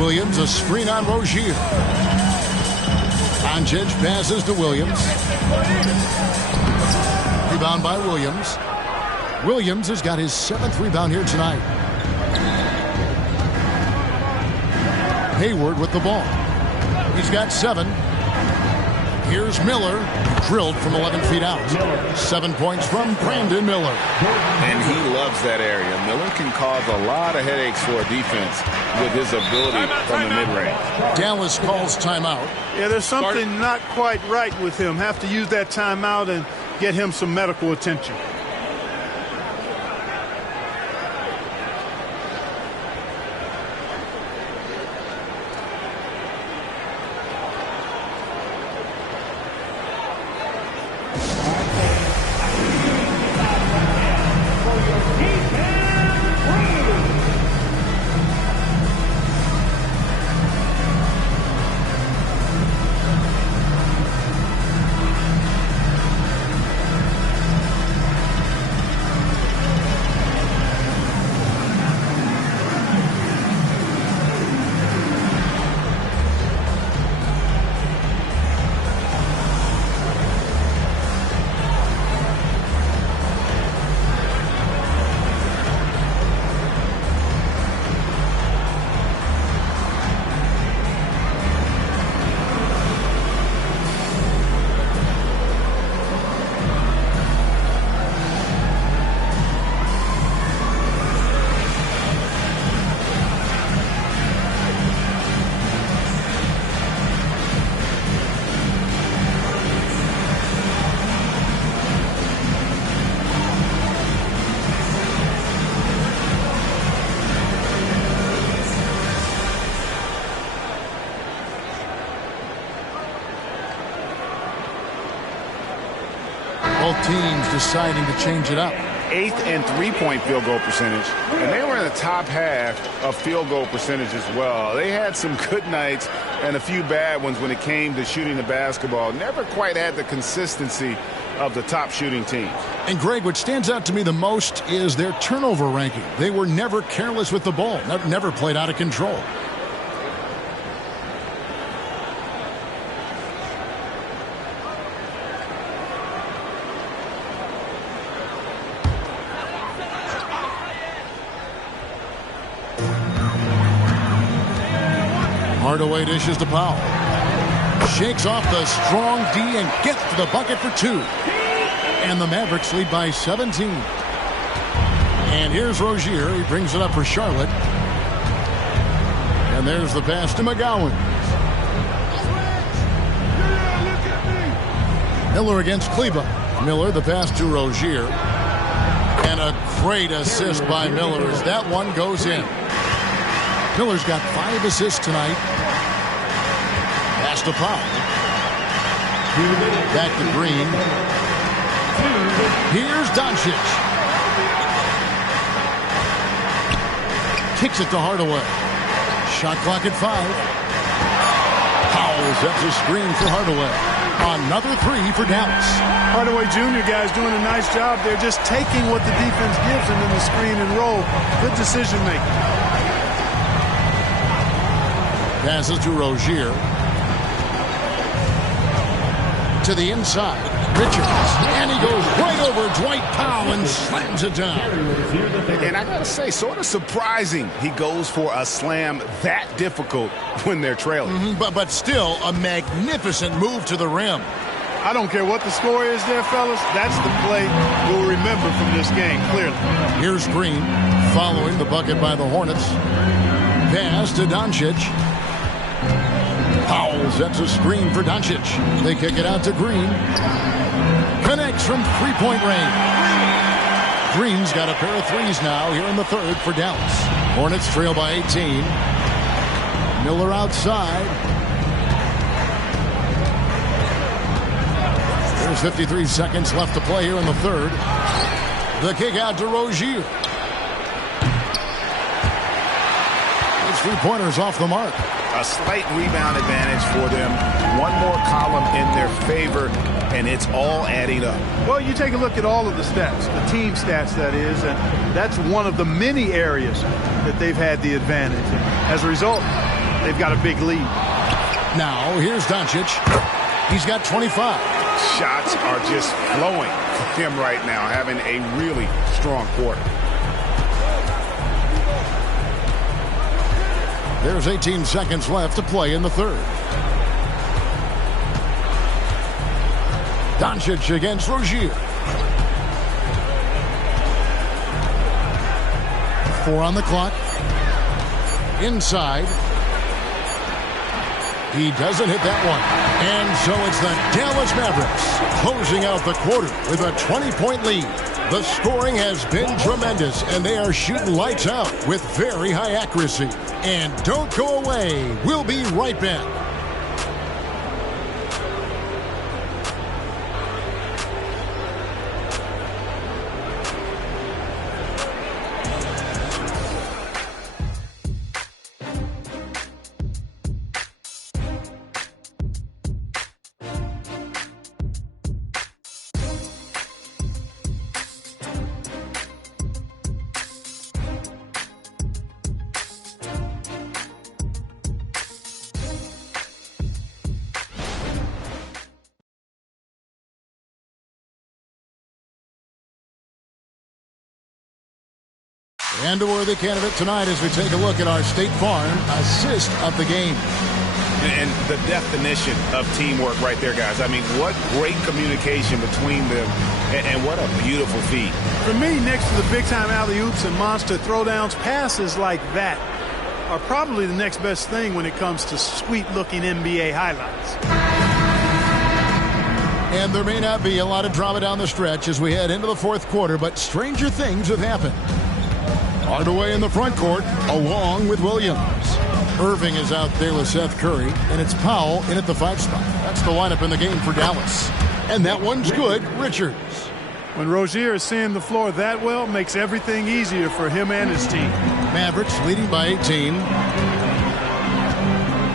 Williams, a screen on Rozier. Doncic passes to Williams. Rebound by Williams. Williams has got his 7th rebound here tonight. Hayward with the ball. He's got 7. Here's Miller, drilled from 11 feet out. 7 points from Brandon Miller. And he loves that area. Miller can cause a lot of headaches for a defense with his ability from the mid-range. Dallas calls timeout. Yeah, there's something not quite right with him. Have to use that timeout and get him some medical attention. both teams deciding to change it up. 8th and 3-point field goal percentage, and they were in the top half of field goal percentage as well. They had some good nights and a few bad ones when it came to shooting the basketball. Never quite had the consistency of the top shooting teams. And Greg, what stands out to me the most is their turnover ranking. They were never careless with the ball, never played out of control. Hardaway dishes to Powell. Shakes off the strong D and gets to the bucket for 2. And the Mavericks lead by 17. And here's Rozier. He brings it up for Charlotte. And there's the pass to McGowan. Miller against Kleba. Miller, the pass to Rozier. And a great assist by Miller as that one goes in. Miller's got 5 assists tonight. Pass to Powell. Back to Green. Here's Doncic. Kicks it to Hardaway. Shot clock at 5. Powell sets a screen for Hardaway. Another 3 for Dallas. Hardaway Jr. guys doing a nice job. They're just taking what the defense gives them in the screen and roll. Good decision making. Passes to Rozier. To the inside. Richards. And he goes right over Dwight Powell and slams it down. And I got to say, sort of surprising he goes for a slam that difficult when they're trailing. But still a magnificent move to the rim. I don't care what the score is there, fellas. That's the play we'll remember from this game, clearly. Here's Green following the bucket by the Hornets. Pass to Doncic. Powell sets a screen for Doncic. They kick it out to Green. Connects from 3-point range. Green's got a pair of 3s now here in the 3rd for Dallas. Hornets trail by 18. Miller outside. There's 53 seconds left to play here in the 3rd. The kick out to Rozier. His 3-pointers off the mark. A slight rebound advantage for them. One more column in their favor, and it's all adding up. Well, you take a look at all of the stats, the team stats, that is, and that's one of the many areas that they've had the advantage. And as a result, they've got a big lead. Now, here's Doncic. He's got 25. Shots are just flowing for him right now, having a really strong quarter. There's 18 seconds left to play in the 3rd. Doncic against Rozier. 4 on the clock. Inside. He doesn't hit that one. And so it's the Dallas Mavericks closing out the quarter with a 20-point lead. The scoring has been tremendous, and they are shooting lights out with very high accuracy. And don't go away. We'll be right back. And a worthy candidate tonight as we take a look at our State Farm assist of the game. And the definition of teamwork right there, guys. I mean, what great communication between them, and what a beautiful feat. For me, next to the big-time alley-oops and monster throwdowns, passes like that are probably the next best thing when it comes to sweet-looking NBA highlights. And there may not be a lot of drama down the stretch as we head into the 4th quarter, but stranger things have happened. Hardaway in the front court, along with Williams. Irving is out there with Seth Curry, and it's Powell in at the 5 spot. That's the lineup in the game for Dallas. And that one's good. Richards. When Rozier is seeing the floor that well, it makes everything easier for him and his team. Mavericks leading by 18.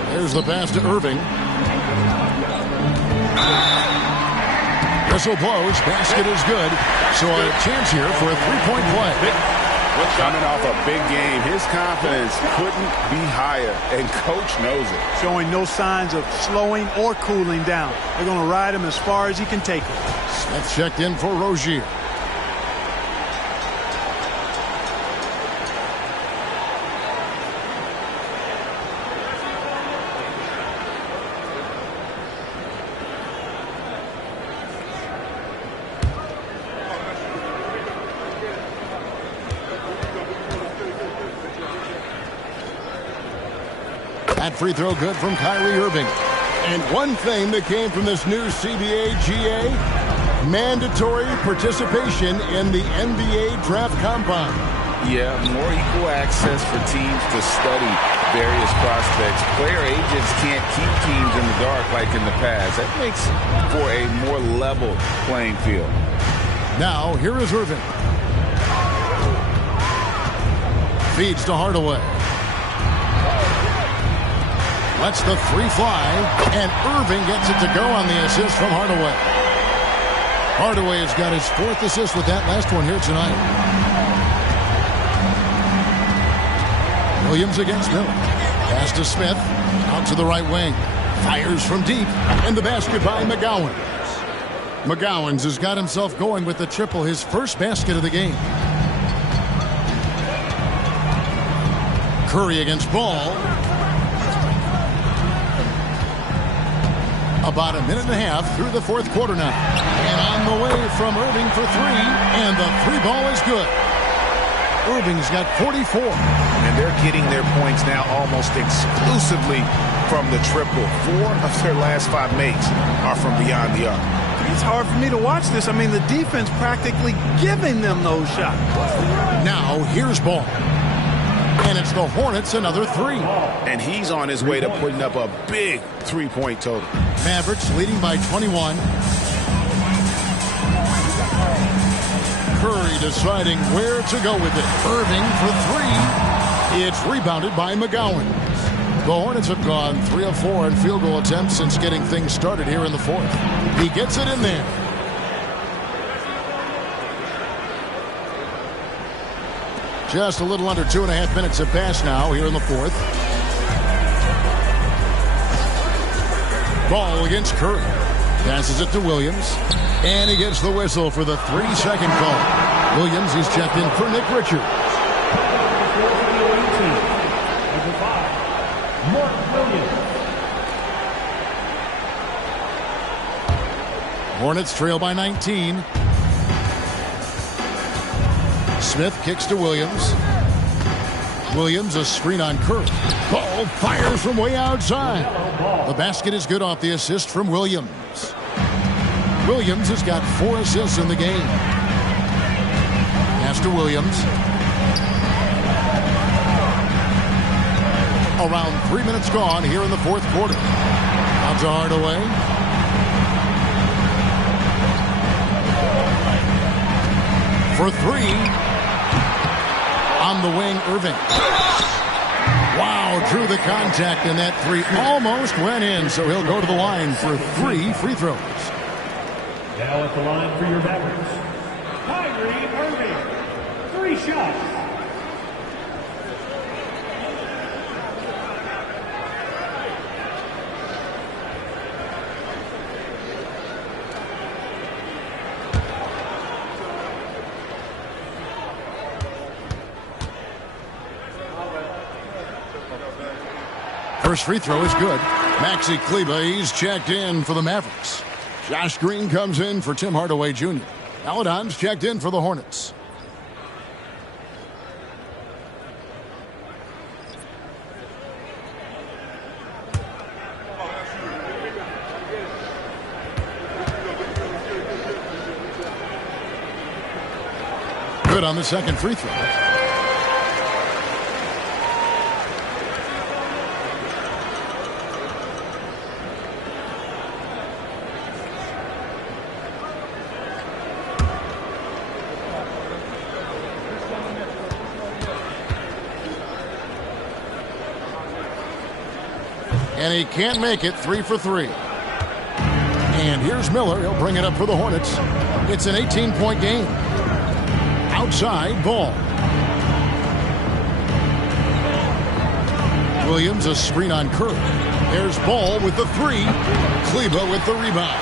There's the pass to Irving. Whistle blows. Basket is good. So a chance here for a three-point play. Coming off a big game, his confidence couldn't be higher, and coach knows it. Showing no signs of slowing or cooling down. They're going to ride him as far as he can take him. Smith checked in for Rozier. That free throw good from Kyrie Irving. And one thing that came from this new CBA GA, mandatory participation in the NBA draft combine. Yeah, more equal access for teams to study various prospects. Player agents can't keep teams in the dark like in the past. That makes for a more level playing field. Now, here is Irving. Feeds to Hardaway. Lets the three fly, and Irving gets it to go on the assist from Hardaway. Hardaway has got his fourth assist with that last one here tonight. Williams against Miller. Pass to Smith. Out to the right wing. Fires from deep. And the basket by McGowan. McGowan's has got himself going with the triple, his first basket of the game. Curry against Ball. About a minute and a half through the fourth quarter now. And on the way from Irving for three. And the three ball is good. Irving's got 44. And they're getting their points now almost exclusively from the triple. 4 of their last 5 makes are from beyond the arc. It's hard for me to watch this. I mean, the defense practically giving them those shots. Now, here's Ball. And it's the Hornets, another 3. And he's on his way to putting up a big three-point total. Mavericks leading by 21. Curry deciding where to go with it. Irving for 3. It's rebounded by McGowan. The Hornets have gone 3 of 4 in field goal attempts since getting things started here in the fourth. He gets it in there. Just a little under 2.5 minutes have passed now here in the fourth. Ball against Curry. Passes it to Williams. And he gets the whistle for the 3-second call. Williams, he's checked in for Nick Richards. Hornets trail by 19. Smith kicks to Williams. Williams, a screen on Curry. Ball fires from way outside. The basket is good off the assist from Williams. Williams has got 4 assists in the game. Pass to Williams. Around 3 minutes gone here in the fourth quarter. Out to Hardaway. For 3. On the wing, Irving. Wow, drew the contact, and that 3 almost went in, so he'll go to the line for 3 free throws. Now at the line for your Mavericks, Kyrie Irving. 3 shots. First free throw is good. Maxi Kleber, he's checked in for the Mavericks. Josh Green comes in for Tim Hardaway Jr. Aladon's checked in for the Hornets. Good on the second free throw. And he can't make it. 3 for 3. And here's Miller. He'll bring it up for the Hornets. It's an 18-point game. Outside Ball. Williams, a screen on Curry. There's Ball with the 3. Kleba with the rebound.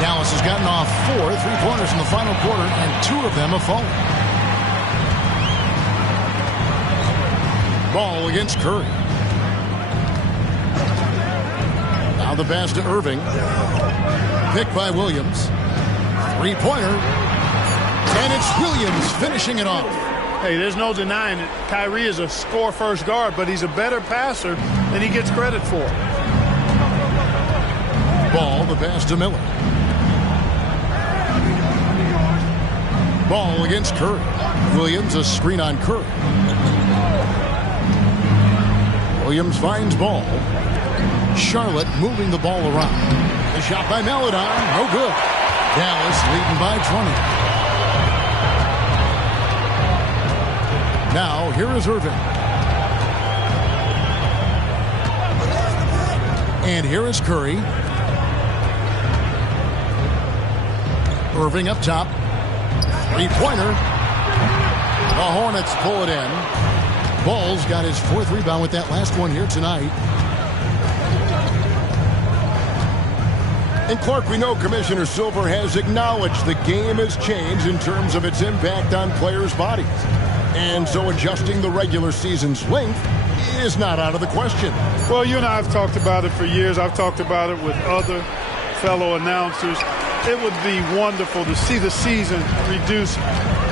Dallas has gotten off 4 3-pointers in the final quarter, and 2 of them have fallen. Ball against Curry. Now the pass to Irving. Picked by Williams. 3-pointer. And it's Williams finishing it off. Hey, there's no denying it. Kyrie is a score-first guard, but he's a better passer than he gets credit for. Ball, the pass to Miller. Ball against Curry. Williams, a screen on Curry. Williams finds Ball. Charlotte moving the ball around. The shot by Maledon, no good. Dallas leading by 20. Now, here is Irving. And here is Curry. Irving up top. 3-pointer. The Hornets pull it in. Ball's got his 4th rebound with that last one here tonight. And Clark, we know Commissioner Silver has acknowledged the game has changed in terms of its impact on players' bodies. And so adjusting the regular season's length is not out of the question. Well, you and I have talked about it for years. I've talked about it with other fellow announcers. It would be wonderful to see the season reduced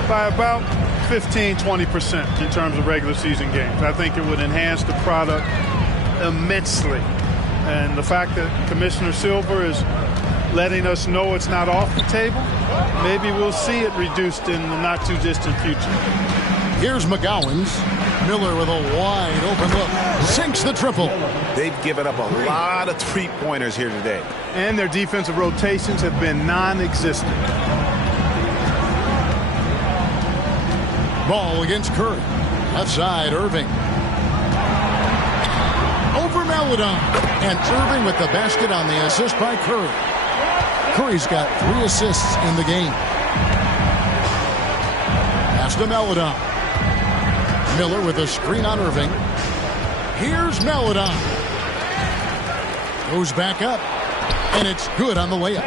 by about 15-20% in terms of regular season games. I think it would enhance the product immensely. And the fact that Commissioner Silver is letting us know it's not off the table, maybe we'll see it reduced in the not-too-distant future. Here's McGowan's. Miller with a wide open look. Sinks the triple. They've given up a lot of 3-pointers here today. And their defensive rotations have been non-existent. Ball against Curry. Left side, Irving. Over Maledon. And Irving with the basket on the assist by Curry. Curry's got 3 assists in the game. Pass to Maledon. Miller with a screen on Irving. Here's Maledon. Goes back up. And it's good on the layup.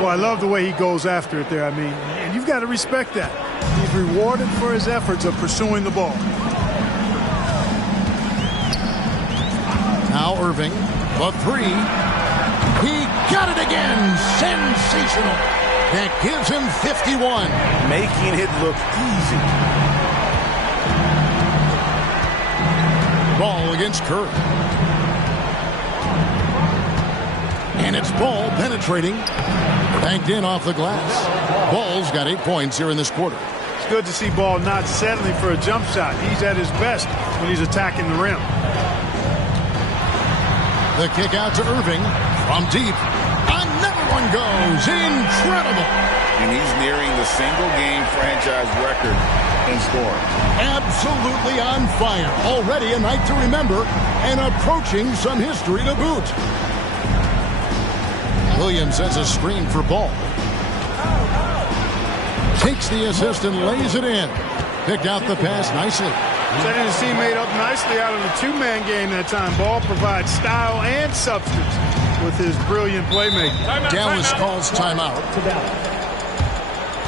Well, I love the way he goes after it there. I mean, and you've got to respect that. He's rewarded for his efforts of pursuing the ball. Now Irving, the 3. He got it again. Sensational. That gives him 51. Making it look easy. Ball against Curry. And it's Ball penetrating. Banked in off the glass. Ball's got 8 points here in this quarter. It's good to see Ball not settling for a jump shot. He's at his best when he's attacking the rim. The kick out to Irving from deep. Another one goes. Incredible. And he's nearing the single-game franchise record in scoring. Absolutely on fire. Already a night to remember and approaching some history to boot. Williams has a screen for Ball. Takes the assist and lays it in. Picked out the pass nicely. Setting his teammate up nicely out of the 2-man game that time. Ball provides style and substance with his brilliant playmaking. Dallas calls timeout.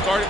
Start it.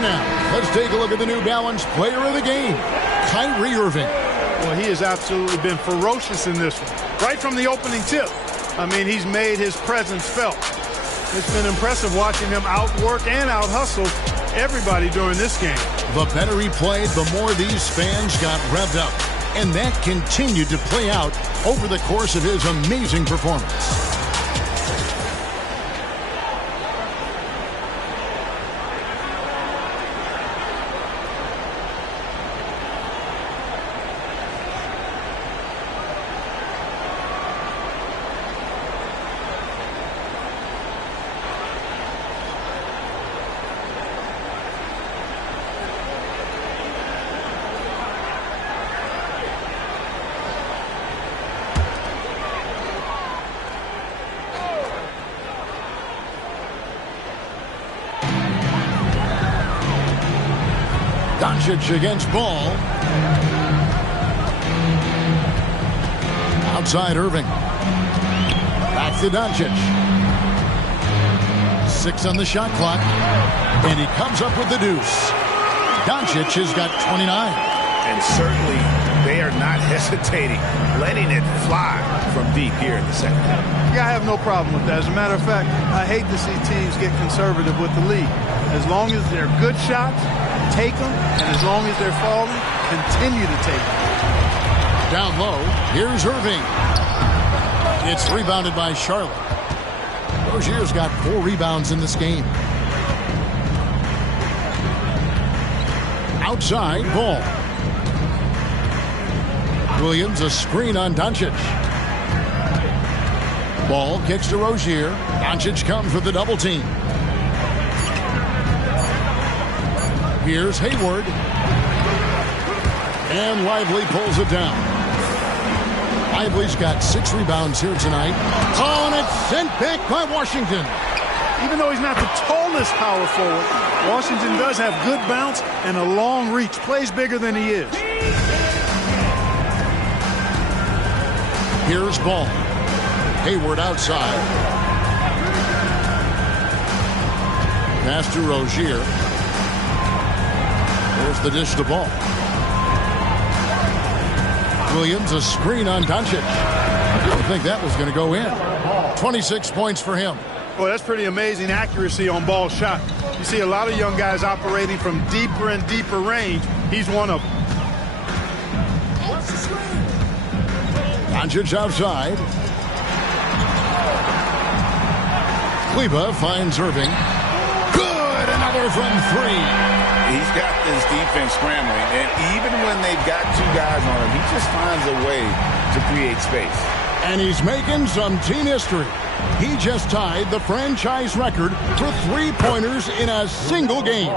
And now, let's take a look at the New Balance Player of the Game, Kyrie Irving. Well, he has absolutely been ferocious in this one. Right from the opening tip. I mean, he's made his presence felt. It's been impressive watching him outwork and out-hustle everybody during this game. The better he played, the more these fans got revved up. And that continued to play out over the course of his amazing performance. Doncic against Ball. Outside Irving. Back to Doncic. 6 on the shot clock. And he comes up with the deuce. Doncic has got 29. And certainly they are not hesitating, letting it fly from deep here in the second half. Yeah, I have no problem with that. As a matter of fact, I hate to see teams get conservative with the lead. As long as they're good shots, take them, and as long as they're falling, continue to take them. Down low, here's Irving. It's rebounded by Charlotte. Rozier's got 4 rebounds in this game. Outside, Ball. Williams, a screen on Doncic. Ball kicks to Rozier. Doncic comes with the double team. Here's Hayward. And Lively pulls it down. Lively's got 6 rebounds here tonight. Oh, and it's sent back by Washington. Even though he's not the tallest power forward, Washington does have good bounce and a long reach. Plays bigger than he is. Here's Ball. Hayward outside. Pass to Rozier. There's the dish to Ball. Williams, a screen on Doncic. I didn't think that was going to go in. 26 points for him. Well, that's pretty amazing accuracy on Ball shot. You see a lot of young guys operating from deeper and deeper range. He's one of them. Doncic outside. Kleba finds Irving. Good! Another from 3. He's got this defense scrambling, and even when they've got 2 guys on him, he just finds a way to create space. And he's making some team history. He just tied the franchise record for 3-pointers in a single game.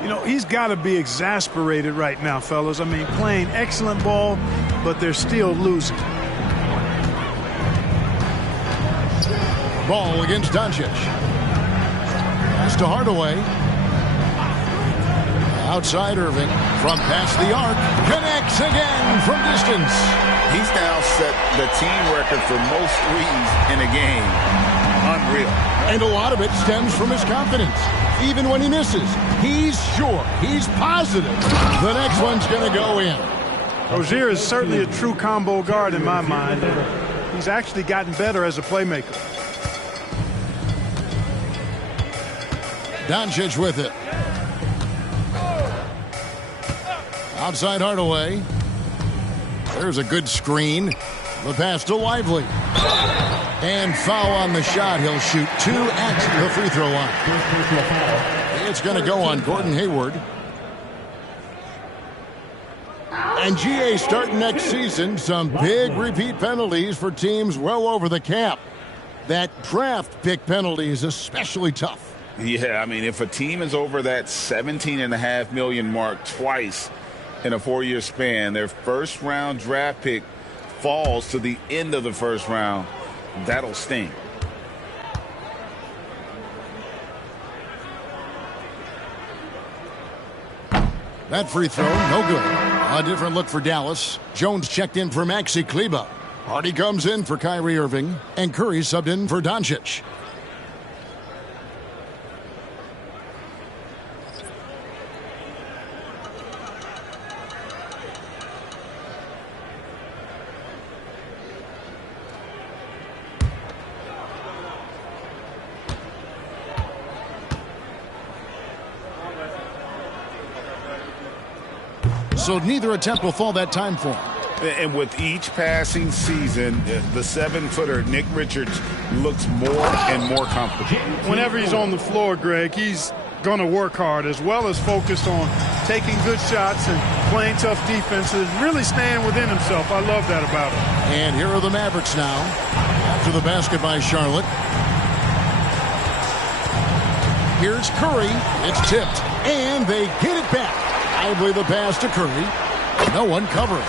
You know, he's got to be exasperated right now, fellas. I mean, playing excellent ball, but they're still losing. Ball against Doncic. Pass to Hardaway. Outside Irving. From past the arc. Connects again from distance. He's now set the team record for most threes in a game. Unreal. And a lot of it stems from his confidence. Even when he misses, he's sure, he's positive the next one's going to go in. Rozier is certainly a true combo guard in my mind. He's actually gotten better as a playmaker. Doncic with it. Outside Hardaway. There's a good screen. The pass to Lively. And foul on the shot. He'll shoot 2 at the free throw line. It's going to go on Gordon Hayward. And GA starting next season, some big repeat penalties for teams well over the cap. That draft pick penalty is especially tough. Yeah, I mean, if a team is over that $17.5 million mark twice in a 4-year span, their first-round draft pick falls to the end of the first round, that'll sting. That free throw, no good. A different look for Dallas. Jones checked in for Maxi Kleba. Hardy comes in for Kyrie Irving, and Curry subbed in for Doncic. So neither attempt will fall that time for him. And with each passing season, the 7-footer, Nick Richards, looks more and more comfortable. Whenever he's on the floor, Greg, he's going to work hard as well as focused on taking good shots and playing tough defenses, really staying within himself. I love that about him. And here are the Mavericks now. After the basket by Charlotte. Here's Curry. It's tipped. And they get it back. I believe the pass to Curry. No one covering.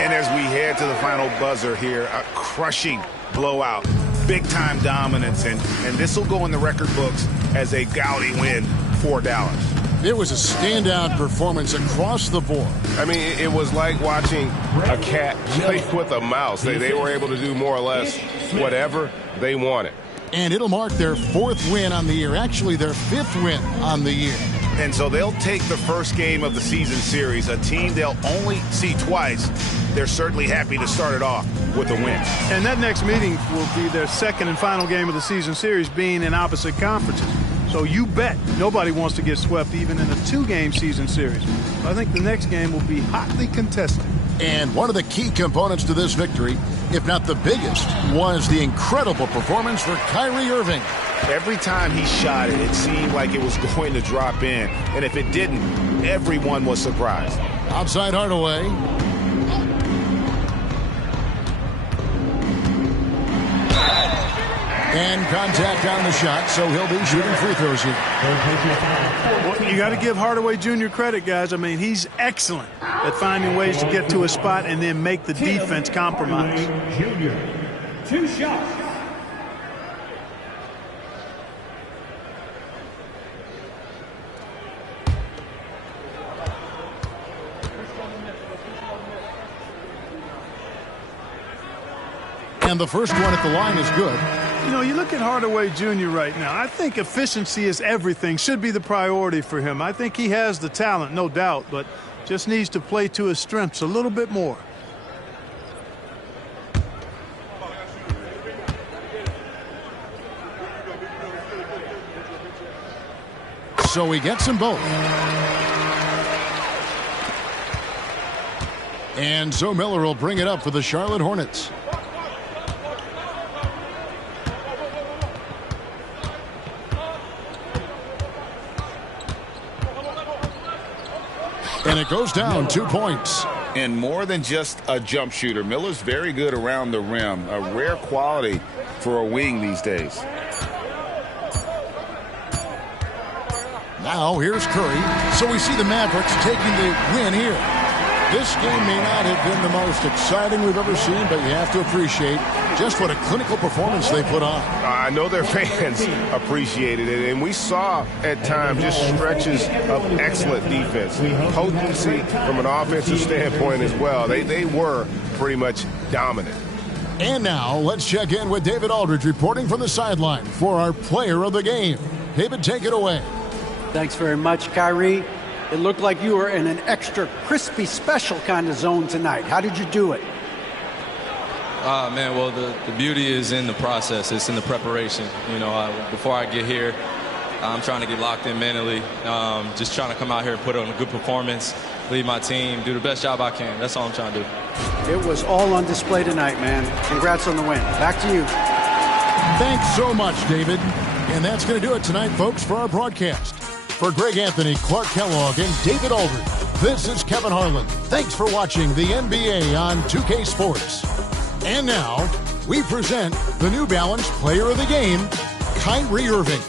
And as we head to the final buzzer here, a crushing blowout, big-time dominance, and this will go in the record books as a gaudy win for Dallas. It was a standout performance across the board. I mean, it was like watching a cat play with a mouse. They were able to do more or less whatever they wanted. And it'll mark their 4th win on the year, actually their 5th win on the year. And so they'll take the first game of the season series, a team they'll only see twice. They're certainly happy to start it off with a win. And that next meeting will be their 2nd and final game of the season series, being in opposite conferences. So you bet nobody wants to get swept even in a 2-game season series. I think the next game will be hotly contested. And one of the key components to this victory, if not the biggest, was the incredible performance for Kyrie Irving. Every time he shot it, it seemed like it was going to drop in. And if it didn't, everyone was surprised. Outside Hardaway. And contact on the shot, so he'll be shooting free throws here. Well, you got to give Hardaway Jr. credit, guys. I mean, he's excellent at finding ways to get to a spot and then make the defense compromise. Jr. 2 shots. And the first one at the line is good. You know, you look at Hardaway Jr. right now, I think efficiency is everything, should be the priority for him. I think he has the talent, no doubt, but just needs to play to his strengths a little bit more. So he gets them both. And so Miller will bring it up for the Charlotte Hornets. And it goes down 2 points. And more than just a jump shooter, Miller's very good around the rim, a rare quality for a wing these days. Now here's Curry. So we see the Mavericks taking the win here. This game may not have been the most exciting we've ever seen, but you have to appreciate just what a clinical performance they put on. I know their fans appreciated it, and we saw at times just stretches of excellent defense, potency from an offensive standpoint as well. They were pretty much dominant. And now let's check in with David Aldridge reporting from the sideline for our player of the game. David, take it away. Thanks very much, Kyrie. It looked like you were in an extra crispy special kind of zone tonight. How did you do it? Man, well, the beauty is in the process. It's in the preparation. You know, before I get here, I'm trying to get locked in mentally. Just trying to come out here and put on a good performance, lead my team, do the best job I can. That's all I'm trying to do. It was all on display tonight, man. Congrats on the win. Back to you. Thanks so much, David. And that's going to do it tonight, folks, for our broadcast. For Greg Anthony, Clark Kellogg, and David Aldridge, this is Kevin Harlan. Thanks for watching the NBA on 2K Sports. And now, we present the New Balance Player of the Game, Kyrie Irving.